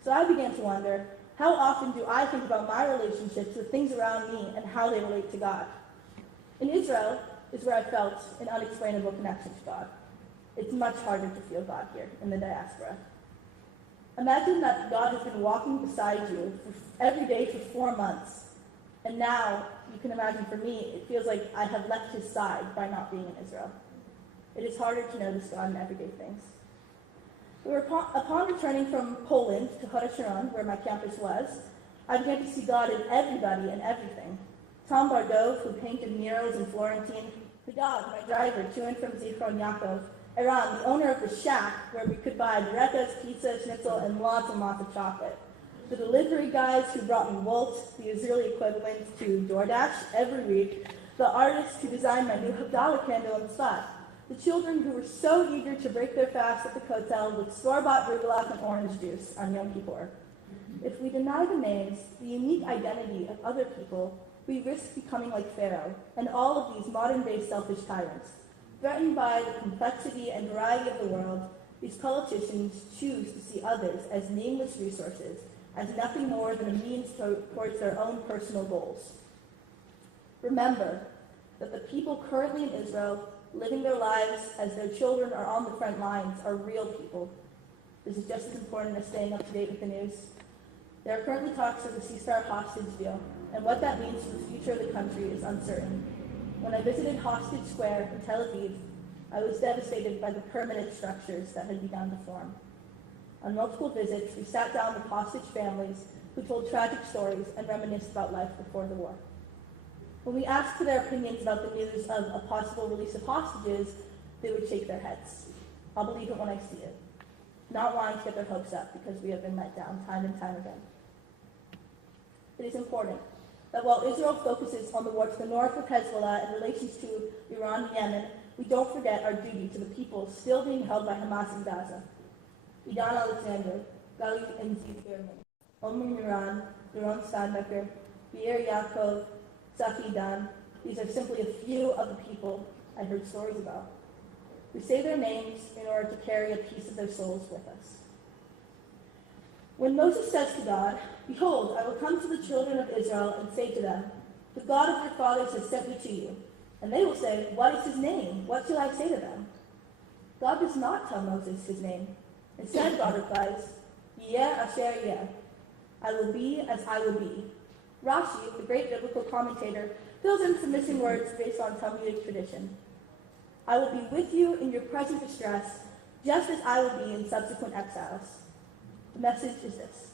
So I began to wonder, how often do I think about my relationships with things around me and how they relate to God? In Israel is where I felt an unexplainable connection to God. It's much harder to feel God here in the diaspora. Imagine that God has been walking beside you every day for 4 months. And now, you can imagine for me, it feels like I have left his side by not being in Israel. It is harder to notice God in everyday things. Upon returning from Poland to Horasharon, where my campus was, I began to see God in everybody and everything. Tom Bardot, who painted murals in Florentine, the dog, my driver, to and from Zichron Yaakov, Eran, the owner of the shack where we could buy burekas, pizza, schnitzel, and lots of chocolate. The delivery guys who brought me Wolt, the Israeli equivalent to DoorDash, every week. The artists who designed my new Havdalah candle on the spot. The children who were so eager to break their fast at the Kotel with store-bought rugelach and orange juice on Yom Kippur. If we deny the names, the unique identity of other people, we risk becoming like Pharaoh and all of these modern-day selfish tyrants. Threatened by the complexity and variety of the world, these politicians choose to see others as nameless resources, as nothing more than a means towards their own personal goals. Remember that the people currently in Israel, living their lives as their children are on the front lines, are real people. This is just as important as staying up to date with the news. There are currently talks of a ceasefire hostage deal, and what that means for the future of the country is uncertain. When I visited Hostage Square in Tel Aviv, I was devastated by the permanent structures that had begun to form. On multiple visits, we sat down with hostage families who told tragic stories and reminisced about life before the war. When we asked for their opinions about the news of a possible release of hostages, they would shake their heads. I'll believe it when I see it. Not wanting to get their hopes up because we have been let down time and time again. It is important that while Israel focuses on the war to the north with Hezbollah and relations to Iran and Yemen, we don't forget our duty to the people still being held by Hamas in Gaza. Idan Alexander, Gali and Ziv Berman, Omer Miran, Doron Steinbecker, Be'er Yaakov, Saki Dan, these are simply a few of the people I heard stories about. We say their names in order to carry a piece of their souls with us. When Moses says to God, "Behold, I will come to the children of Israel and say to them, the God of your fathers has sent me to you," and they will say, "What is his name? What shall I say to them?" God does not tell Moses his name. Instead, God replies, "Yeh Asher Yeh." I will be as I will be. Rashi, the great biblical commentator, fills in some missing words based on Talmudic tradition. I will be with you in your present distress, just as I will be in subsequent exiles. The message is this: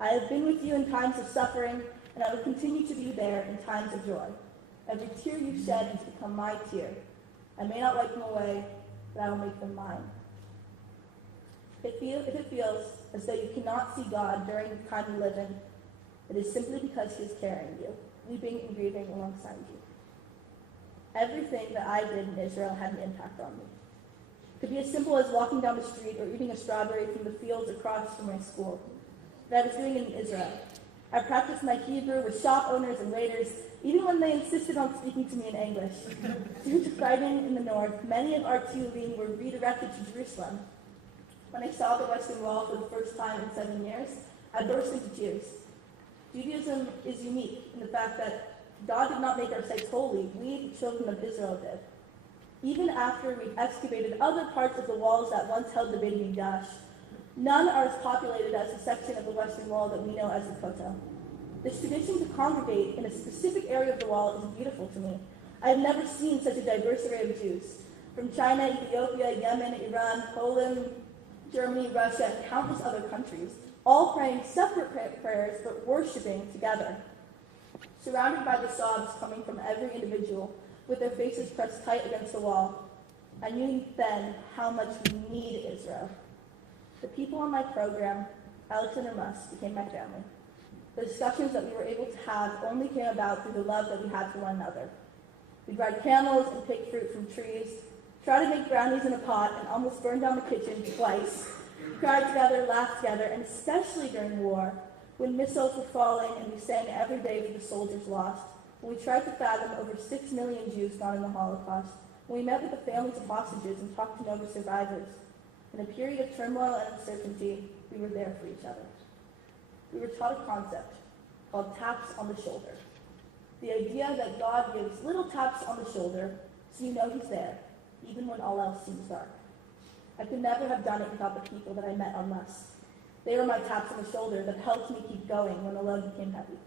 I have been with you in times of suffering, and I will continue to be there in times of joy. Every tear you shed has become my tear. I may not wipe them away, but I will make them mine. If it feels as though you cannot see God during the time you live in, it is simply because he is carrying you, weeping and grieving alongside you. Everything that I did in Israel had an impact on me. It could be as simple as walking down the street or eating a strawberry from the fields across from my school. That I was doing it in Israel. I practiced my Hebrew with shop owners and waiters, even when they insisted on speaking to me in English. Due to fighting in the north, many of our Tulim were redirected to Jerusalem. When I saw the Western Wall for the first time in 7 years, I burst into tears. Judaism is unique in the fact that God did not make our sites holy, we, the children of Israel, did. Even after we've excavated other parts of the walls that once held the Beit Mikdash, none are as populated as the section of the Western Wall that we know as the Kotel. This tradition to congregate in a specific area of the wall is beautiful to me. I have never seen such a diverse array of Jews. From China, Ethiopia, Yemen, Iran, Poland, Germany, Russia, and countless other countries, all praying separate prayers but worshiping together. Surrounded by the sobs coming from every individual, with their faces pressed tight against the wall, I knew then how much we need Israel. The people on my program, Alex and Amos, became my family. The discussions that we were able to have only came about through the love that we had for one another. We'd ride camels and pick fruit from trees, try to make brownies in a pot, and almost burn down the kitchen twice. We cried together, laughed together, and especially during war, when missiles were falling and we sang every day for the soldiers lost, when we tried to fathom over 6 million Jews gone in the Holocaust, when we met with the families of hostages and talked to Nova survivors. In a period of turmoil and uncertainty, we were there for each other. We were taught a concept called taps on the shoulder. The idea that God gives little taps on the shoulder so you know he's there, even when all else seems dark. I could never have done it without the people that I met on Less. They were my taps on the shoulder that helped me keep going when the load became heavy.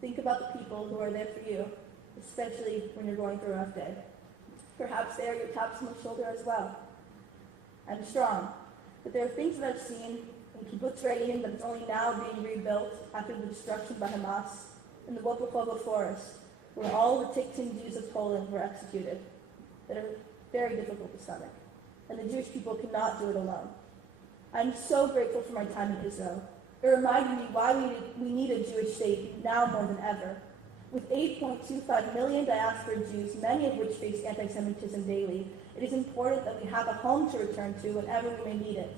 Think about the people who are there for you, especially when you're going through a rough day. Perhaps they are your taps on the shoulder as well. I'm strong, but there are things that I've seen in Kibbutz Re'im that's only now being rebuilt after the destruction by Hamas, in the Wopakova forest, where all the Tiktin Jews of Poland were executed, that are very difficult to stomach, and the Jewish people cannot do it alone. I'm so grateful for my time in Israel. It reminded me why we need a Jewish state now more than ever. With 8.25 million diaspora Jews, many of which face anti-Semitism daily, it is important that we have a home to return to whenever we may need it.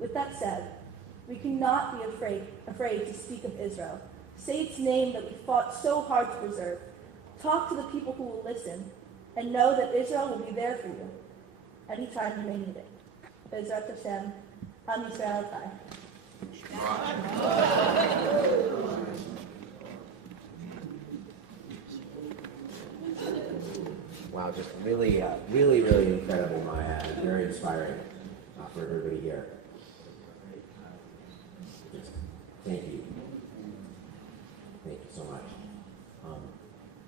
With that said, we cannot be afraid to speak of Israel. Say its name that we fought so hard to preserve. Talk to the people who will listen, and know that Israel will be there for you anytime you may need it. Bezrat Hashem, Am Yisrael Chai. Wow, just really incredible, Maya, and very inspiring for everybody here. Just thank you. Thank you so much.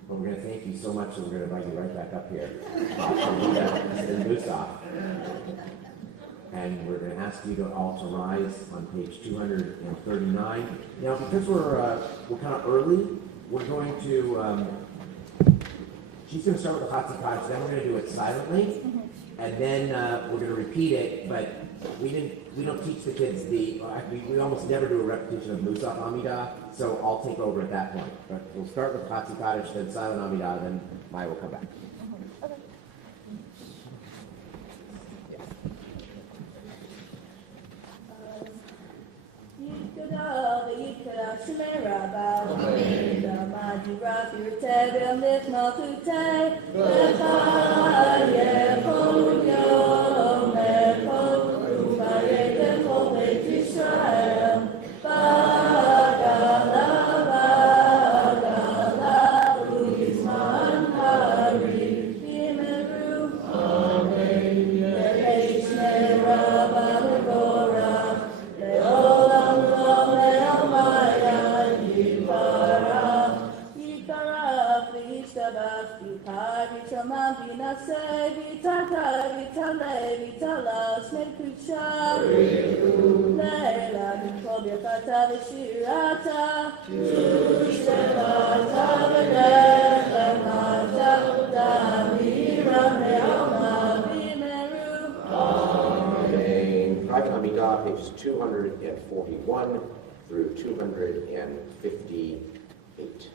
But we're going to thank you so much, and we're going to invite you right back up here. And we're going to ask you to all to rise on page 239. Now, because we're kind of early, we're going to, she's going to start with the Chatzikah, then we're going to do it silently, and then we're going to repeat it, but we don't teach the kids we almost never do a repetition of Musaf Amidah, so I'll take over at that point. But we'll start with Chatzikah, then silent Amidah, then Maya will come back. Le'olam lo le'olam Binaseh, Vitaka, Vitale, Vitala, Smekucha, Leila, Mikobia, Kata, Vishirata, Shemata, Vedeta, Mata, Damira, Meoma, Bimeru. Amen. Private Amidah, pages 241 through 258.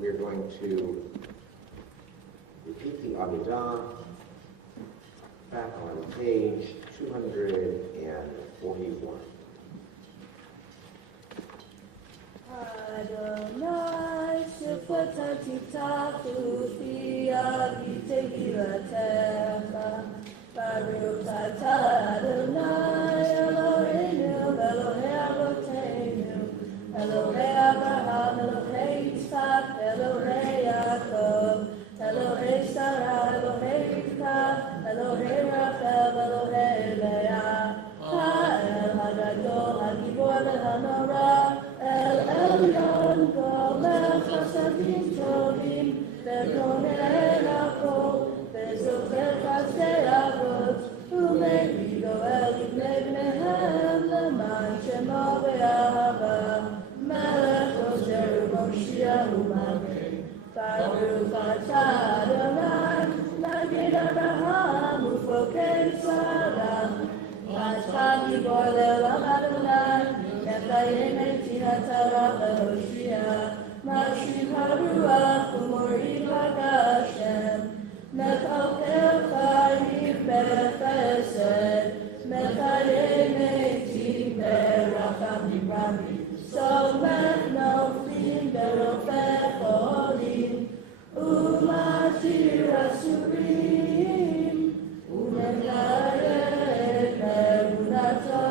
We're going to repeat the Amidah back on page 241. Adonai, Shefatati Tafu, Fia, Vitehilatecha, Baruch Atah Adonai, Eloheinu, Elohei Avoteinu, Elohei Abraham, Elohei Yitzchak, Elohei Yaakov, Elohei Sarah, Elohei Rivka, Elohei Rachel, Elohei Leah, Ha'el Hagadol, Hagibor Lehanora, El Elyon, Golech Chasadim Tovim, Begonei Lakol, Bezot Meti Hatara Hoshia, Mashi Haruach, Umori Hagashem, Mechal Chayim Bechesed, Mechaye Meti Beracham Rami, Somech Noflim Berofech Olim, Umashir Asurim, Umenayet Merunato,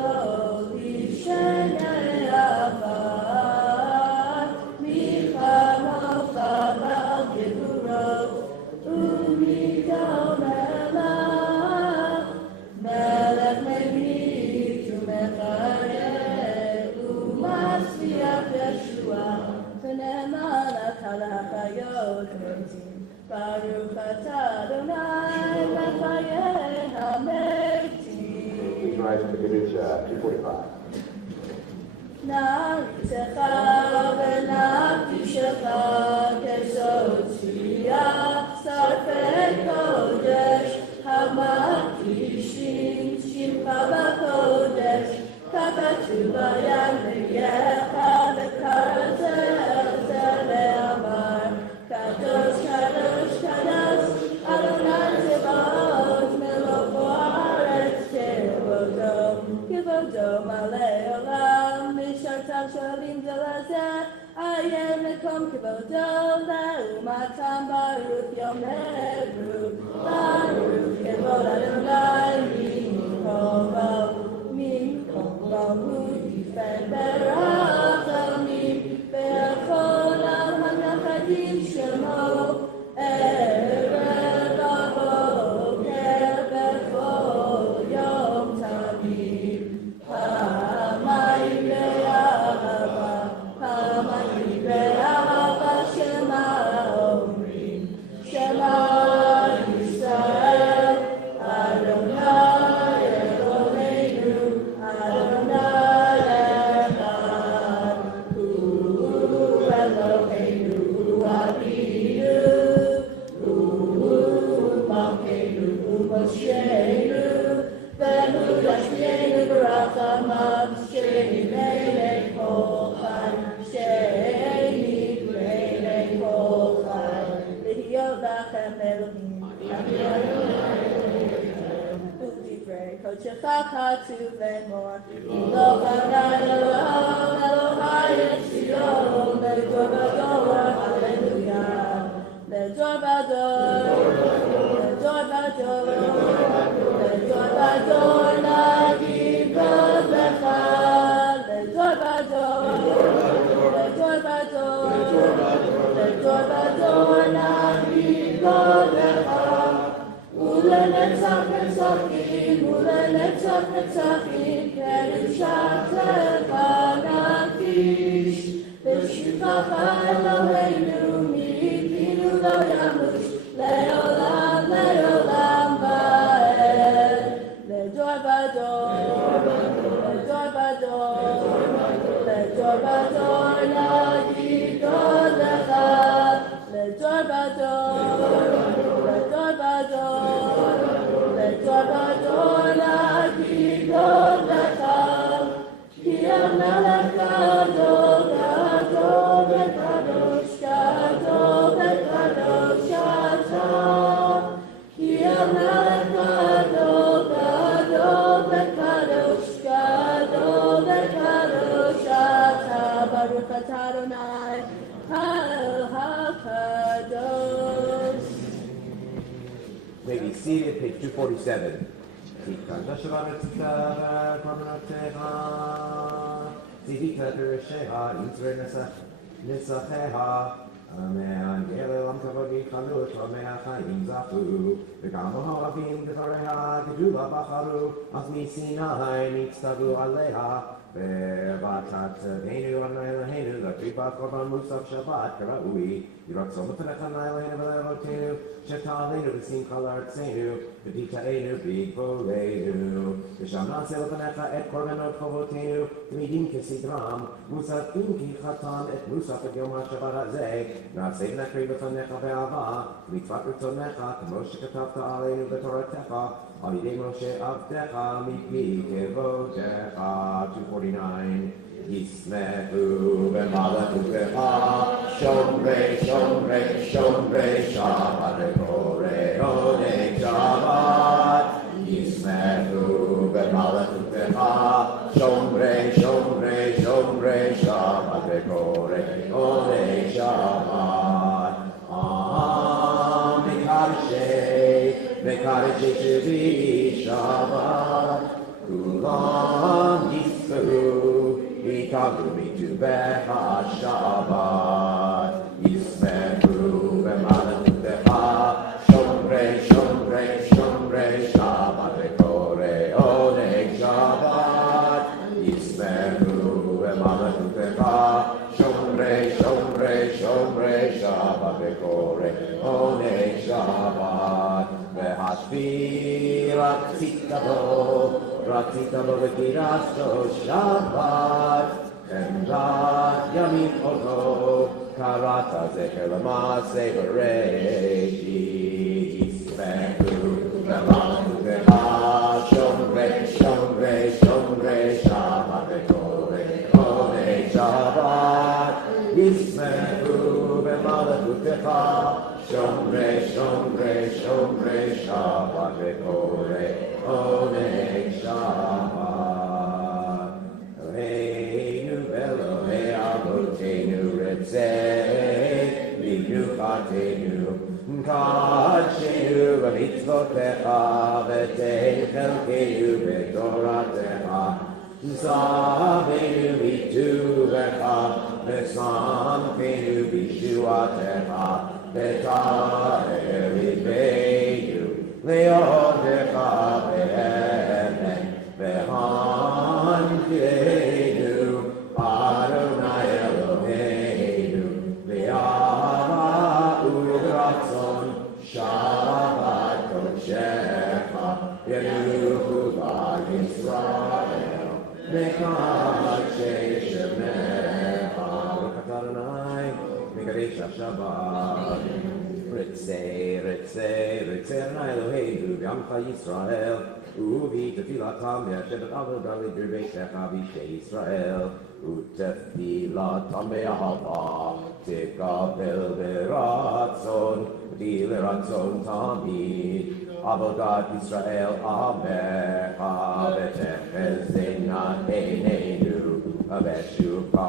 Lishenye Avat, Micham Chabal Gevurot, Umidon Melech, Melech Mevi Tumechaye, Umasviach Yeshua, V'ne'eman Ha'chayot Metim, Baruch Atah Adonai Mechaye HaMetim. Please rise for the Kiddush 245. Na'aritecha v'na'akdishecha kesotziyah sarfei kodesh hamakdishim shimcha b'kodesh kakatu b'yam v'yecha v'karateh ve'amar kadosh kadosh kadosh Adonai Tzebaot melech haaretz kevodo malei olam mishartav sholim zelazeh ayem mekom kevodo leumatam baruch yomeru baruch kevod Adonai min kol hu yifen berachamim bechol hanachadim shemo erev aboker bechol yom tamid hamayim be'ahava hamayim be'ahava shema omrim shema Yisrael Adonai Eloheinu Adonai Echad Hu Eloheinu Hu Avinu Hu Malkeinu Hu Mosheinu V'hu Yashmienu B'rachamav Sheni Melech Kol Chai Sheni Melech Kol Chai L'hiyot Lachem Elohim U'divrei Kodshecha Katuv Emor Lo Chanai Elohim Elohai Etzion Ledor Vador Hallelujah Ledor Vador Ledor Vador Ledor Vador Nagid God Lecha Ledor Vador Ledor Vador Ledor Vador Nagid God Lecha Ulenetzach Netzachim Ulenetzach Netzachim Kedushat Lecha Nakish V'shivcha Eloheinu Mikinu Lo Yamush Le'olam Le'olam Va'ed Ledor Vador Ledor Vador Ledor Vador Nagid God Lecha Ledor Vador Ledor Vador Ledor Vador Nagid God Lecha Ki HaMelech Gadol Gadol v'kadosh Gadol v'kadosh Atah Ki HaMelech Gadol Gadol v'kadosh Gadol v'kadosh Atah Baruch Atah Adonai HaKadosh. May be seated, page 247. Amen. Gelam kavagi chalut ramei ha'chaim zachu v'gam ohavim b'toreha gedula b'charu az misinai nitztavu aleha ve'vatat tzedenu Adonai Eloheinu l'kripat korban musaf Shabbat karaui yiratzon b'torecha Eloheinu v'le'elotenu shetalenu v'simcha l'artzenu v'titaenu b'kvoleinu v'sham na'aseh l'panecha et korbanot chovotenu tmidim kesidram musafim ki chatan et musaf et yom ha'Shabbat hazeh נעשה ונקריב בפניך באהבה, מצוות רצונך, כמו שכתבת עלינו בתורתך, על ידי משה עבדך, מפי כבודך. 248. 49. Yismehu b'malakutecha, shomrei, shomrei, shomrei Shabbat, v'korei onei Shabbat. Yismehu b'malakutecha, shomrei, shomrei, shomrei Shabbat, v'korei onei Shabbat. Mekadeshei Shvi Shabbat, Kulam Yismehu, Ikavu Mitubecha Shabbat, Yismehu B'malakutecha, Shomrei, Shomrei, Shomrei Shabbat, V'korei onei Shabbat, Yismehu B'malakutecha, Shomrei, Shomrei, Shomrei Shabbat, V'korei onei Shabbat. V'hashvi ratzita bo v'kirasto Shabbat, Emrat yamim oto, karata zecher l'maaseh v'reishi, yismehu b'malakutecha, shomrei, shomrei, shomrei Shabbat, v'korei onei Shabbat, yismehu b'malakutecha, Shomrei, shomrei, shomrei Shabbat, v'korei onei Shabbat. Eloheinu, Elohei Avotenu, Retzei, V'nuchatenu, Kadshenu, V'mitzvotecha, V'tein chelkeinu, V'toratecha, Zavenu, V'tuvecha, V'samkeinu, V'shuatecha, Betaer Ibeinu, Leodecha Be'emen, Be'hankeinu, Adonai Eloheinu, Le'ava U'ratzon, Shabbat Kodshecha, Yehuda Yisrael, Mekadshei Shemecha, Baruch Adonai, Mekadesh Shabbat. Ritzei, Ritzei, Ritzei Adonai Eloheinu, V'amcha Yisrael, Uvi tefilatam Yashem avodah l'dirbeitecha v'she Yisrael, Utefilatam be'ahava, Tikabel v'ratzon, V'leratzon tamid, Avodat Yisrael Amecha, V'techezena Eineinu, V'shuka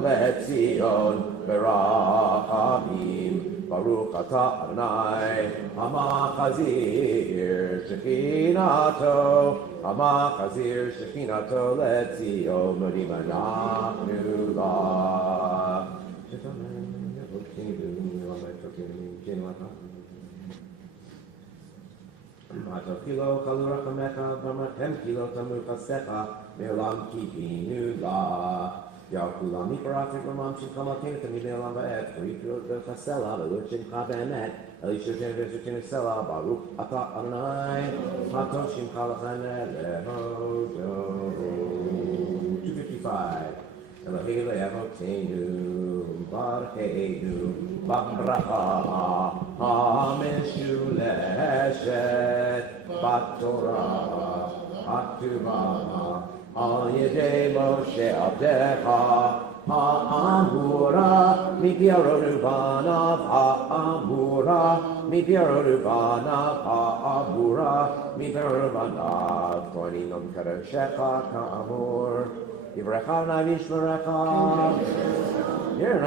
leTzion, V'rachamim, Baruch atah Adonai, Hamachazir Shekinato, Hamachazir Shekinato leTzion, V'rimanachnu la. Matokilo kalura kamecha, B'machem kilo tamu chasecha, Me'olam kivinu la. Yaakula mikarafik ramam shikamakin tamidei olam va'et, V'yikro v'chasela, V'luchin chabenet, Elishutin v'shutin sela, Baruch atah Adonai, Hatoshim chalachaneh lehodo. 255. Elohei le'avotenu, Bareinu, B'bracha, HaMeshuleshet, B'Torah, Atuvah, Al Yedei Moshe Abdecha, Ha'amura, Mipiaroru Banav, Ha'amura, Mipiaroru Banav, Ha'amura, Mipiaroru Banav, Kohanim Nom Kadoshecha Ka'amur, Yivrecha Navish L'recha. Here,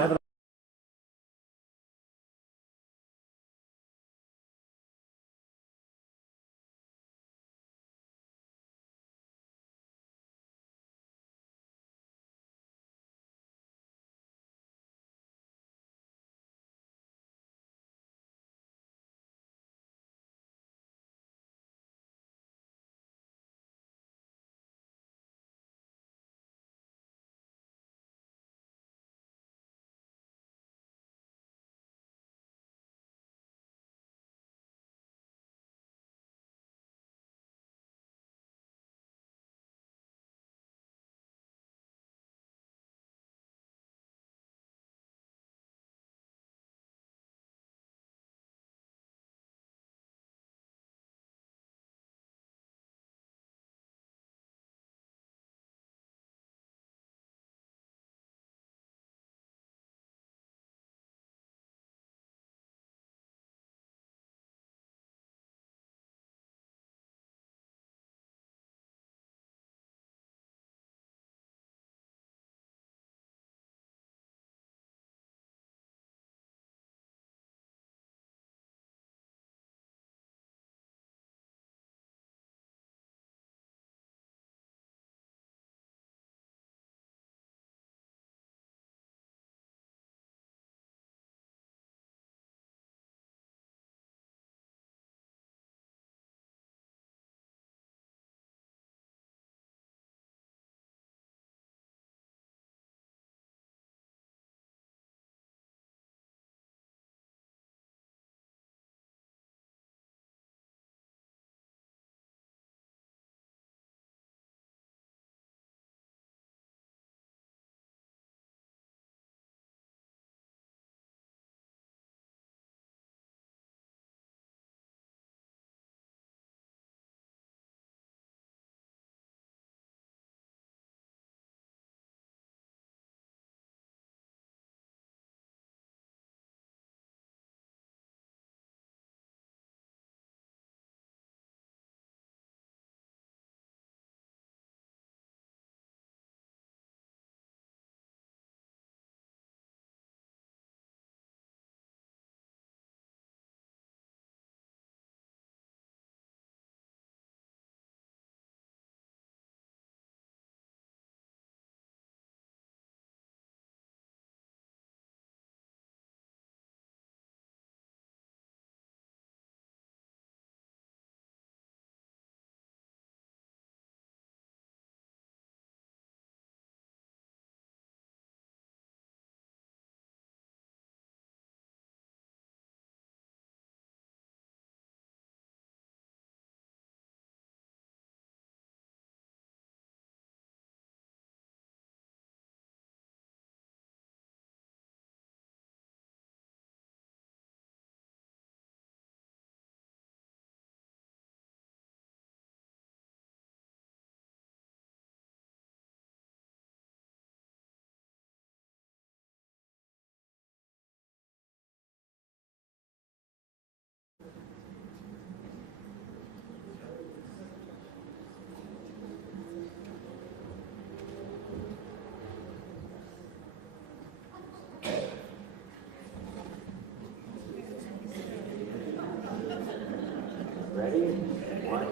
1,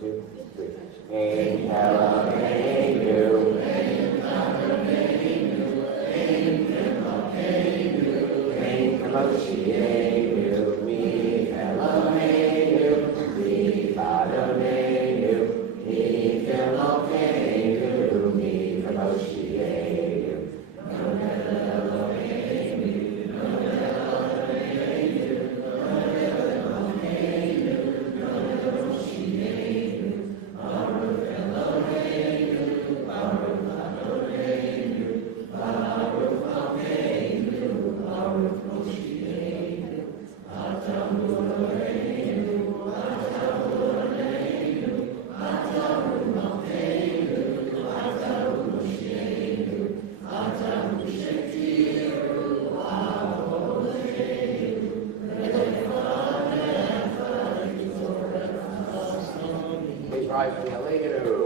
2, 3. Ein Eloheinu, Ein Kamoshienu, Mi Eloheinu, Mi Adonenu, Mi Eloheinu, Mi Kamoshienu. Please rise for the Allegro.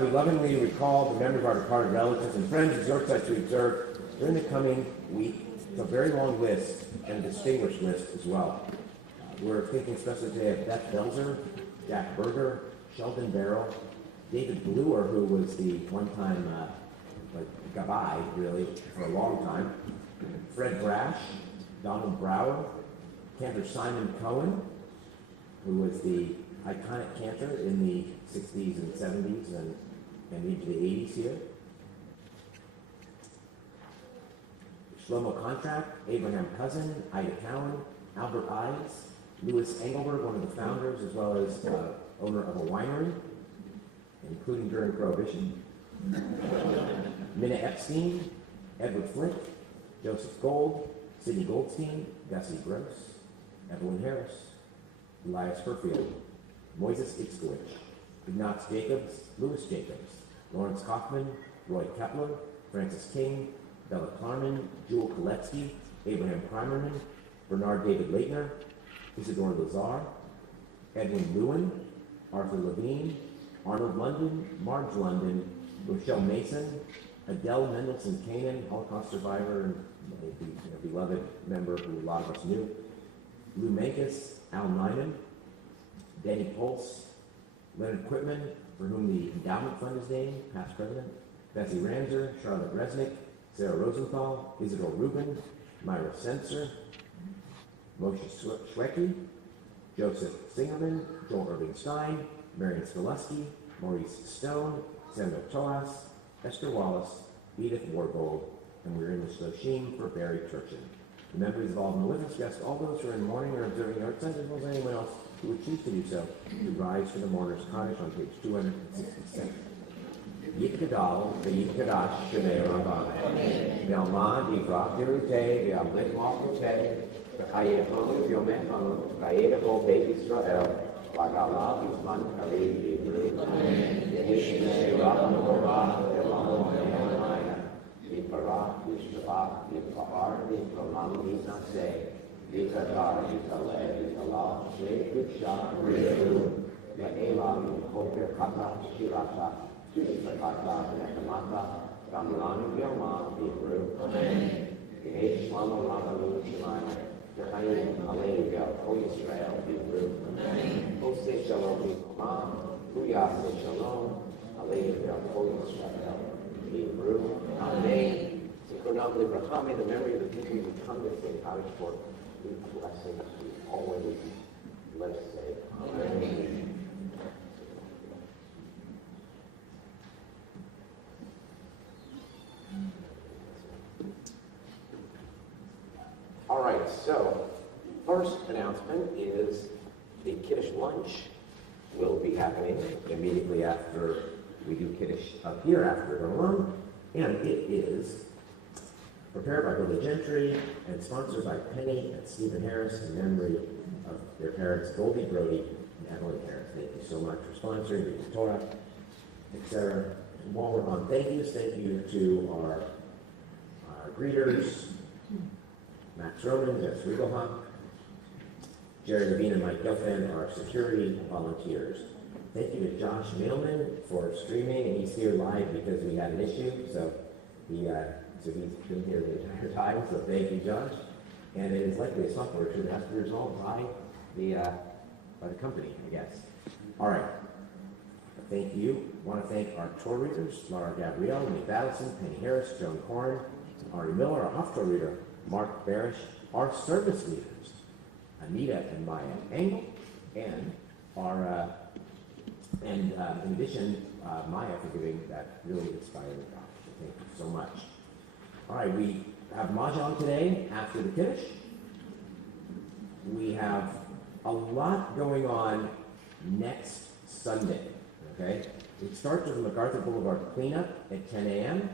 We lovingly recall the memory of our departed relatives and friends, exhort us to observe during the coming week. It's a very long list and a distinguished list as well. We're thinking especially today of Beth Belzer, Jack Berger, Sheldon Barrow, David Bluer, who was the one-time Gabai, really, for a long time, Fred Brash, Donald Brower, Cantor Simon Cohen, who was the iconic cantor in the 60s and 70s and into the 80s here. Shlomo Contract, Abraham Cousin, Ida Cowan, Albert Ives, Louis Engelberg, one of the founders, as well as owner of a winery, including during Prohibition. Minna Epstein, Edward Flint, Joseph Gold, Sidney Goldstein, Gussie Gross, Evelyn Harris, Elias Herfield, Moises Itzkowitz, Ignaz Jacobs, Louis Jacobs, Lawrence Kaufman, Roy Kepler, Francis King, Bella Klarman, Jewel Koletsky, Abraham Primerman, Bernard David Leitner, Isidore Lazar, Edwin Lewin, Arthur Levine, Arnold London, Marge London, Rochelle Mason, Adele Mendelson Kanan, Holocaust survivor and a beloved member who a lot of us knew, Lou Mankus, Al Nyman, Danny Pulse, Leonard Quitman, for whom the endowment fund is named, past president, Bessie Ranzer, Charlotte Resnick, Sarah Rosenthal, Isidore Rubin, Myra Sensor, Moshe Schwecki, Joseph Singerman, Joel Irving Stein, Marion Skoleski, Maurice Stone, Samuel Toas, Esther Wallace, Edith Wargold, and we're in the Shloshim for Barry Turchin. The members involved in the witness ask all those who are in mourning or observing the art center, as well as anyone else who would choose to do so, to rise for the mourner's cottage on page 266. Yitgadal, V'yitkadash, Shemei Rabbaneh. Velma, Divrach, Dirute, V'amlet Malchute, V'chayechonu, V'yomechonu, V'ayedecho Beit Yisrael, V'agalav, Yizman Karev, Yivru. Yeshmei Rabbaneh Korah, V'lamon Yehanaya. V'parach, V'shtabach, V'pahar, V'prolam, V'naseh. V'kadar, V'kaleh, V'kalah, V'kudshah, V'yelu. V'elam, V'choper Chata, Shirata. V'kata, V'nekamata, V'amlan, V'yoma, V'yivru. Amen. V'hei Shlomo Rabbaну Shemaim. V'chayim Aleinu V'al Yisrael, V'yivru. Amen. Oseh Shalom V'yikoma, V'yaseh Shalom, Aleinu V'al Yisrael, V'yivru. Amen. Zichronam Livracha, may the memory of the people you come with in cottage for blessings we always let us say. Amen. All right, so first announcement is the Kiddush lunch will be happening immediately after we do Kiddush up here after Ramadan, and it is prepared by Billy Gentry and sponsored by Penny and Stephen Harris in memory of their parents Goldie Brody and Evelyn Harris. Thank you so much for sponsoring, reading the Torah, etc. And while we're on thank you to our greeters, Max Roman, Jeff Riegelham, Jerry Levine and Mike Gelfand, our security volunteers. Thank you to Josh Mailman for streaming, and he's here live because we had an issue, so he's been here the entire time, so thank you, Josh. And it is likely a software issue that has to be resolved by the company, I guess. All right. Thank you. I want to thank our tour readers, Laura Gabrielle, Nick Battleson, Penny Harris, Joan Corn, Ari Miller, our off-tour reader, Mark Barish, our service leaders, Anita and Maya Engel, and our, in addition, Maya for giving that really inspiring talk. So thank you so much. All right, we have Mahjong today after the Kiddush. We have a lot going on next Sunday, okay? It starts with the MacArthur Boulevard cleanup at 10 a.m.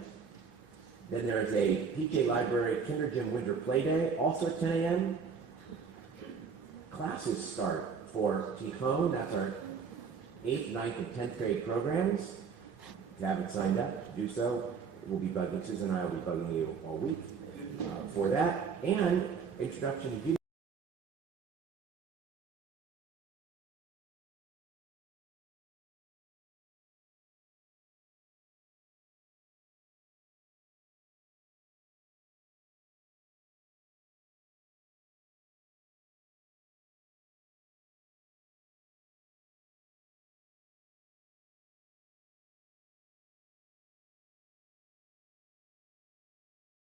Then there's a PJ Library Kinder Gym Winter Play Day, also at 10 a.m. Classes start for Tichon, that's our 8th, 9th, and 10th grade programs. If you haven't signed up, do so. We'll be bugging, Susan and I will be bugging you all week for that. And introduction to video.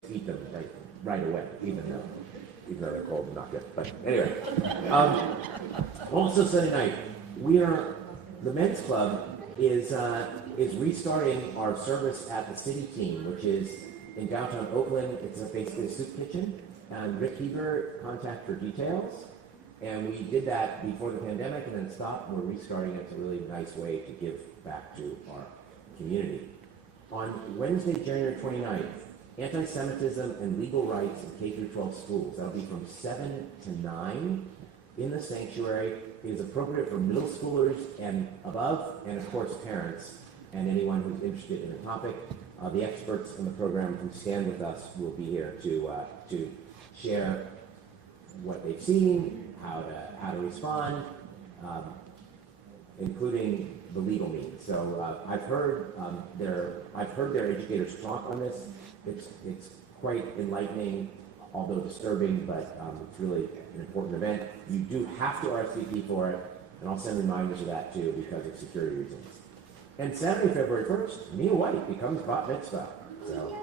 Eat them like right away, even though they're cold and not good. But anyway, also Sunday night, the men's club is restarting our service at the City Team, which is in downtown Oakland. It's basically a soup kitchen. And Rick Heber, contact for details. And we did that before the pandemic and then stopped. And we're restarting it. It's a really nice way to give back to our community. On Wednesday, January 29th, Anti-Semitism and Legal Rights in K-12 Schools. That'll be from 7 to 9 in the sanctuary. It is appropriate for middle schoolers and above, and of course parents and anyone who's interested in the topic. The experts in the program who stand with us will be here to share what they've seen, how to respond, including the legal means. So I've heard their educators talk on this. It's quite enlightening, although disturbing, but it's really an important event. You do have to RSVP for it, and I'll send reminders of that too because of security reasons. And Saturday, February 1st, Mia White becomes bat mitzvah. So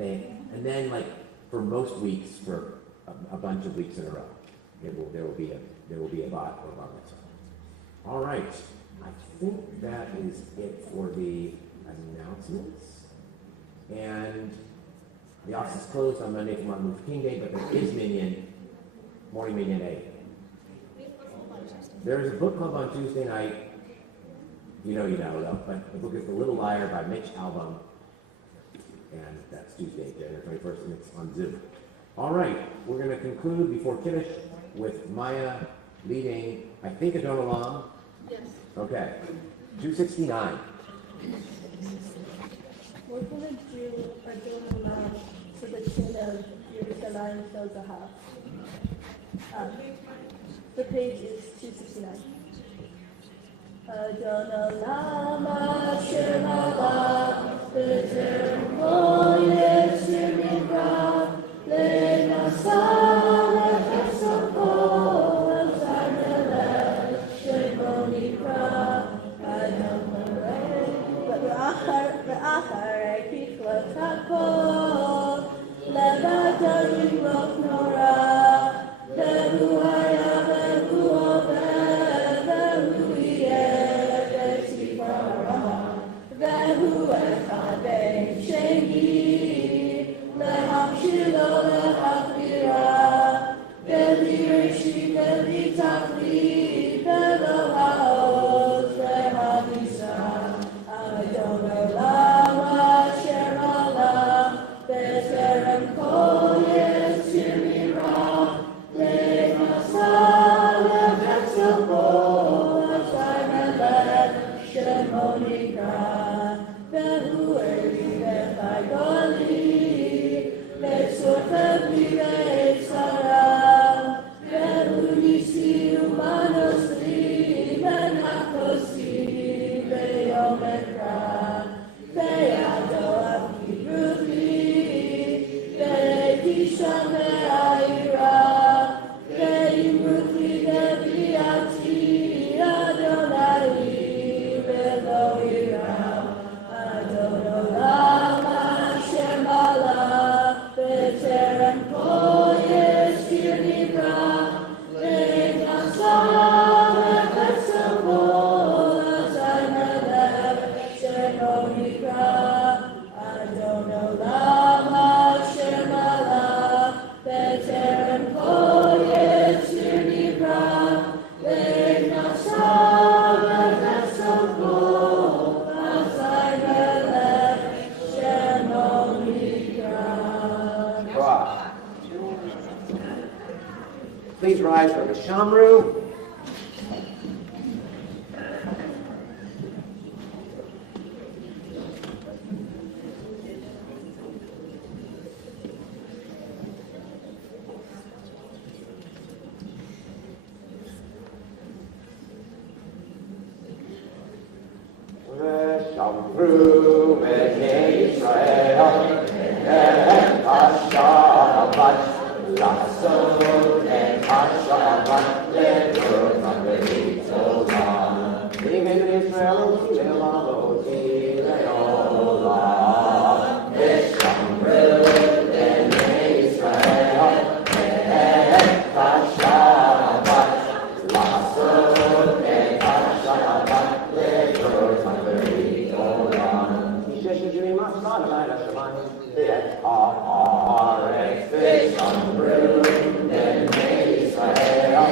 and then like for most weeks, for a bunch of weeks in a row, there will be a bat or bat mitzvah. All right, I think that is it for the announcements. And the office is closed on Monday for Martin Luther King Day, but there is morning Minyan 8. There is a book club on Tuesday night. You know though, but the book is The Little Liar by Mitch Albom. And that's Tuesday, January 21st, and it's on Zoom. All right, we're going to conclude before Kiddush with Maya leading, I think, Adon Olam. Yes. Okay, 269. We're going to do Adon Olam to the tune of Yerushalayim Shel Zahav. The page is 269. Adon Olam Asher Malach B'Terem Kol Yetzer Nivra Le'nasa Le'chesed Kol Avzar Melech Shemo Nivra Adon Olam V'achar Kichlot HaKol Levado Yimloch Nora Ve'hu Haya Ve'hu Oved Ve'hu Yeh Ve'tzipara Ve'hu Echad Ben Sheni Lehamshilo Lehachvira Ve'lirshi Ve'litachli Ve'lo Ha'oz Ve'havisa Adon Olam Asher Malach B'Terem Kol Yetzer Nivra Le'nasa Le'chesed Kol Avzar Melech Shemo Nivra Ve'hu Eri Ve'chai Goli Ve'tzor Chevli Ve'etzara Ve'hu Nisi Umanos Li Men HaKosi Ve'yom Ekra Ve'yado Avi Ruchli Ve'kishon Ve'ayira Ve'im Ruchli Ve'viati Adonai Ve'lo Ira Adon Olam Asher Malach B'Terem Kol Yetzer Nivra Le'nasa Le'chesed Kol Avzar Melech Shemo Nivra Adon Olam Asher Malach B'Terem Kol Yetzer Nivra Le'nasa Le'chesed Kol Avzar Melech Shemo Nivra. Please rise for the Shamru. Shamru B'nei Yisrael Et HaShabbat L'asot Et HaShabbat Le'Torah Ve'Tolah V'Yimei B'nei Yisrael Oti Le'olam Oti Le'olam V'Shamru B'nei Yisrael Et HaShabbat L'asot Et HaShabbat Le'Torah Haaretz v'Shamru b'nei Yisrael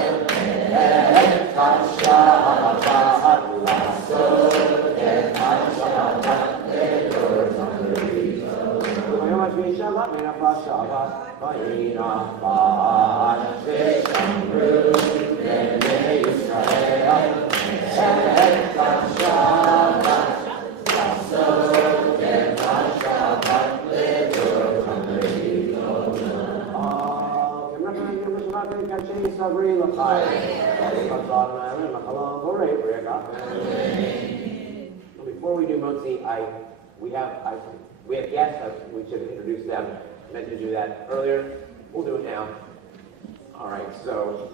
Before we do Motzi, we have guests. We should introduce them. I meant to do that earlier. We'll do it now. All right, so.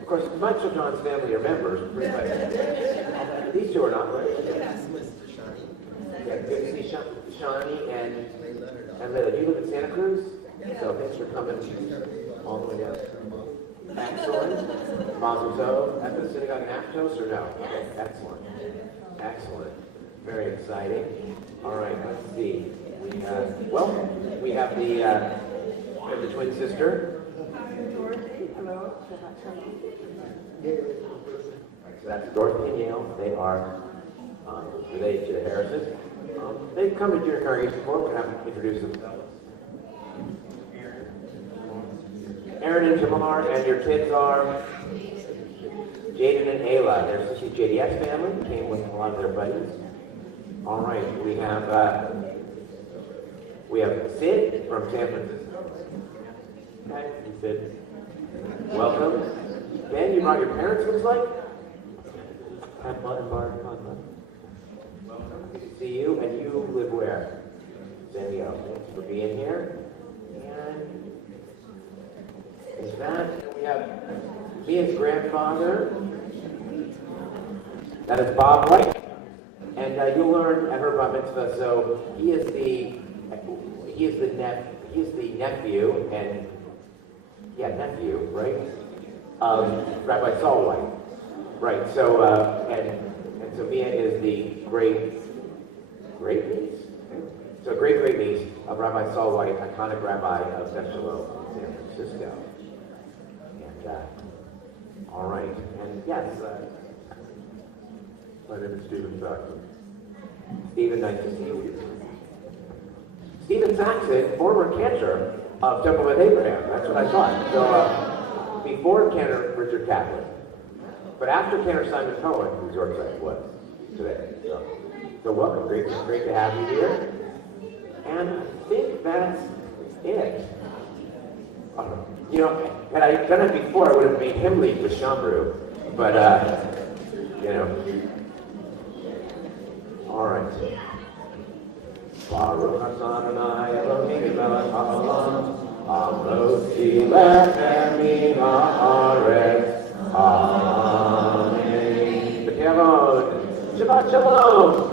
Of course, much of John's family are members. These two are not, right? Yeah, good to see Shawnee and Layla. Do you live in Santa Cruz? So thanks for coming all the way down. Excellent. Mazel tov. At the synagogue in Aptos or no? Okay, excellent. Excellent. Very exciting. All right, let's see. We have the twin sister. Dorothy. Hello. Shabbat shalom. So that's Dorothy and Yale. They are related to the Harrises. They've come to junior congregation before. We're going to have to introduce themselves. Aaron and Jamar, and your kids are Jaden and Ayla. They're Sister JDS family. Came with a lot of their buddies. All right, we have Sid from San Francisco. Okay, Sid. Welcome. Ben, you brought your parents, looks like? Welcome. Good to see you. And you live where? San Diego. Thanks for being here. And is that, we have Mia's grandfather. That is Bob White. And you'll learn at her bar mitzvah, so he is the nephew, and nephew, right? Rabbi Saul White. Right, so, and so Mia is the great niece? So great niece of Rabbi Saul White, iconic rabbi of Beth Shalom in San Francisco. And, all right, and yes, My name is Stephen Saxon. Stephen, nice to see you. Stephen Saxon, former cantor of Temple with Abraham. That's what I thought. So, before Cantor Richard Kaplan, but after Cantor Simon Cohen, whose Yorkshire was today. So welcome. Great to have you here. And I think that's it. Had I done it before, I would have made him lead with Shambru. But, all right. Baruch Adonai Eloheinu melech haolam, hamotzi lechem min haaretz. Amen. Shabbat shalom.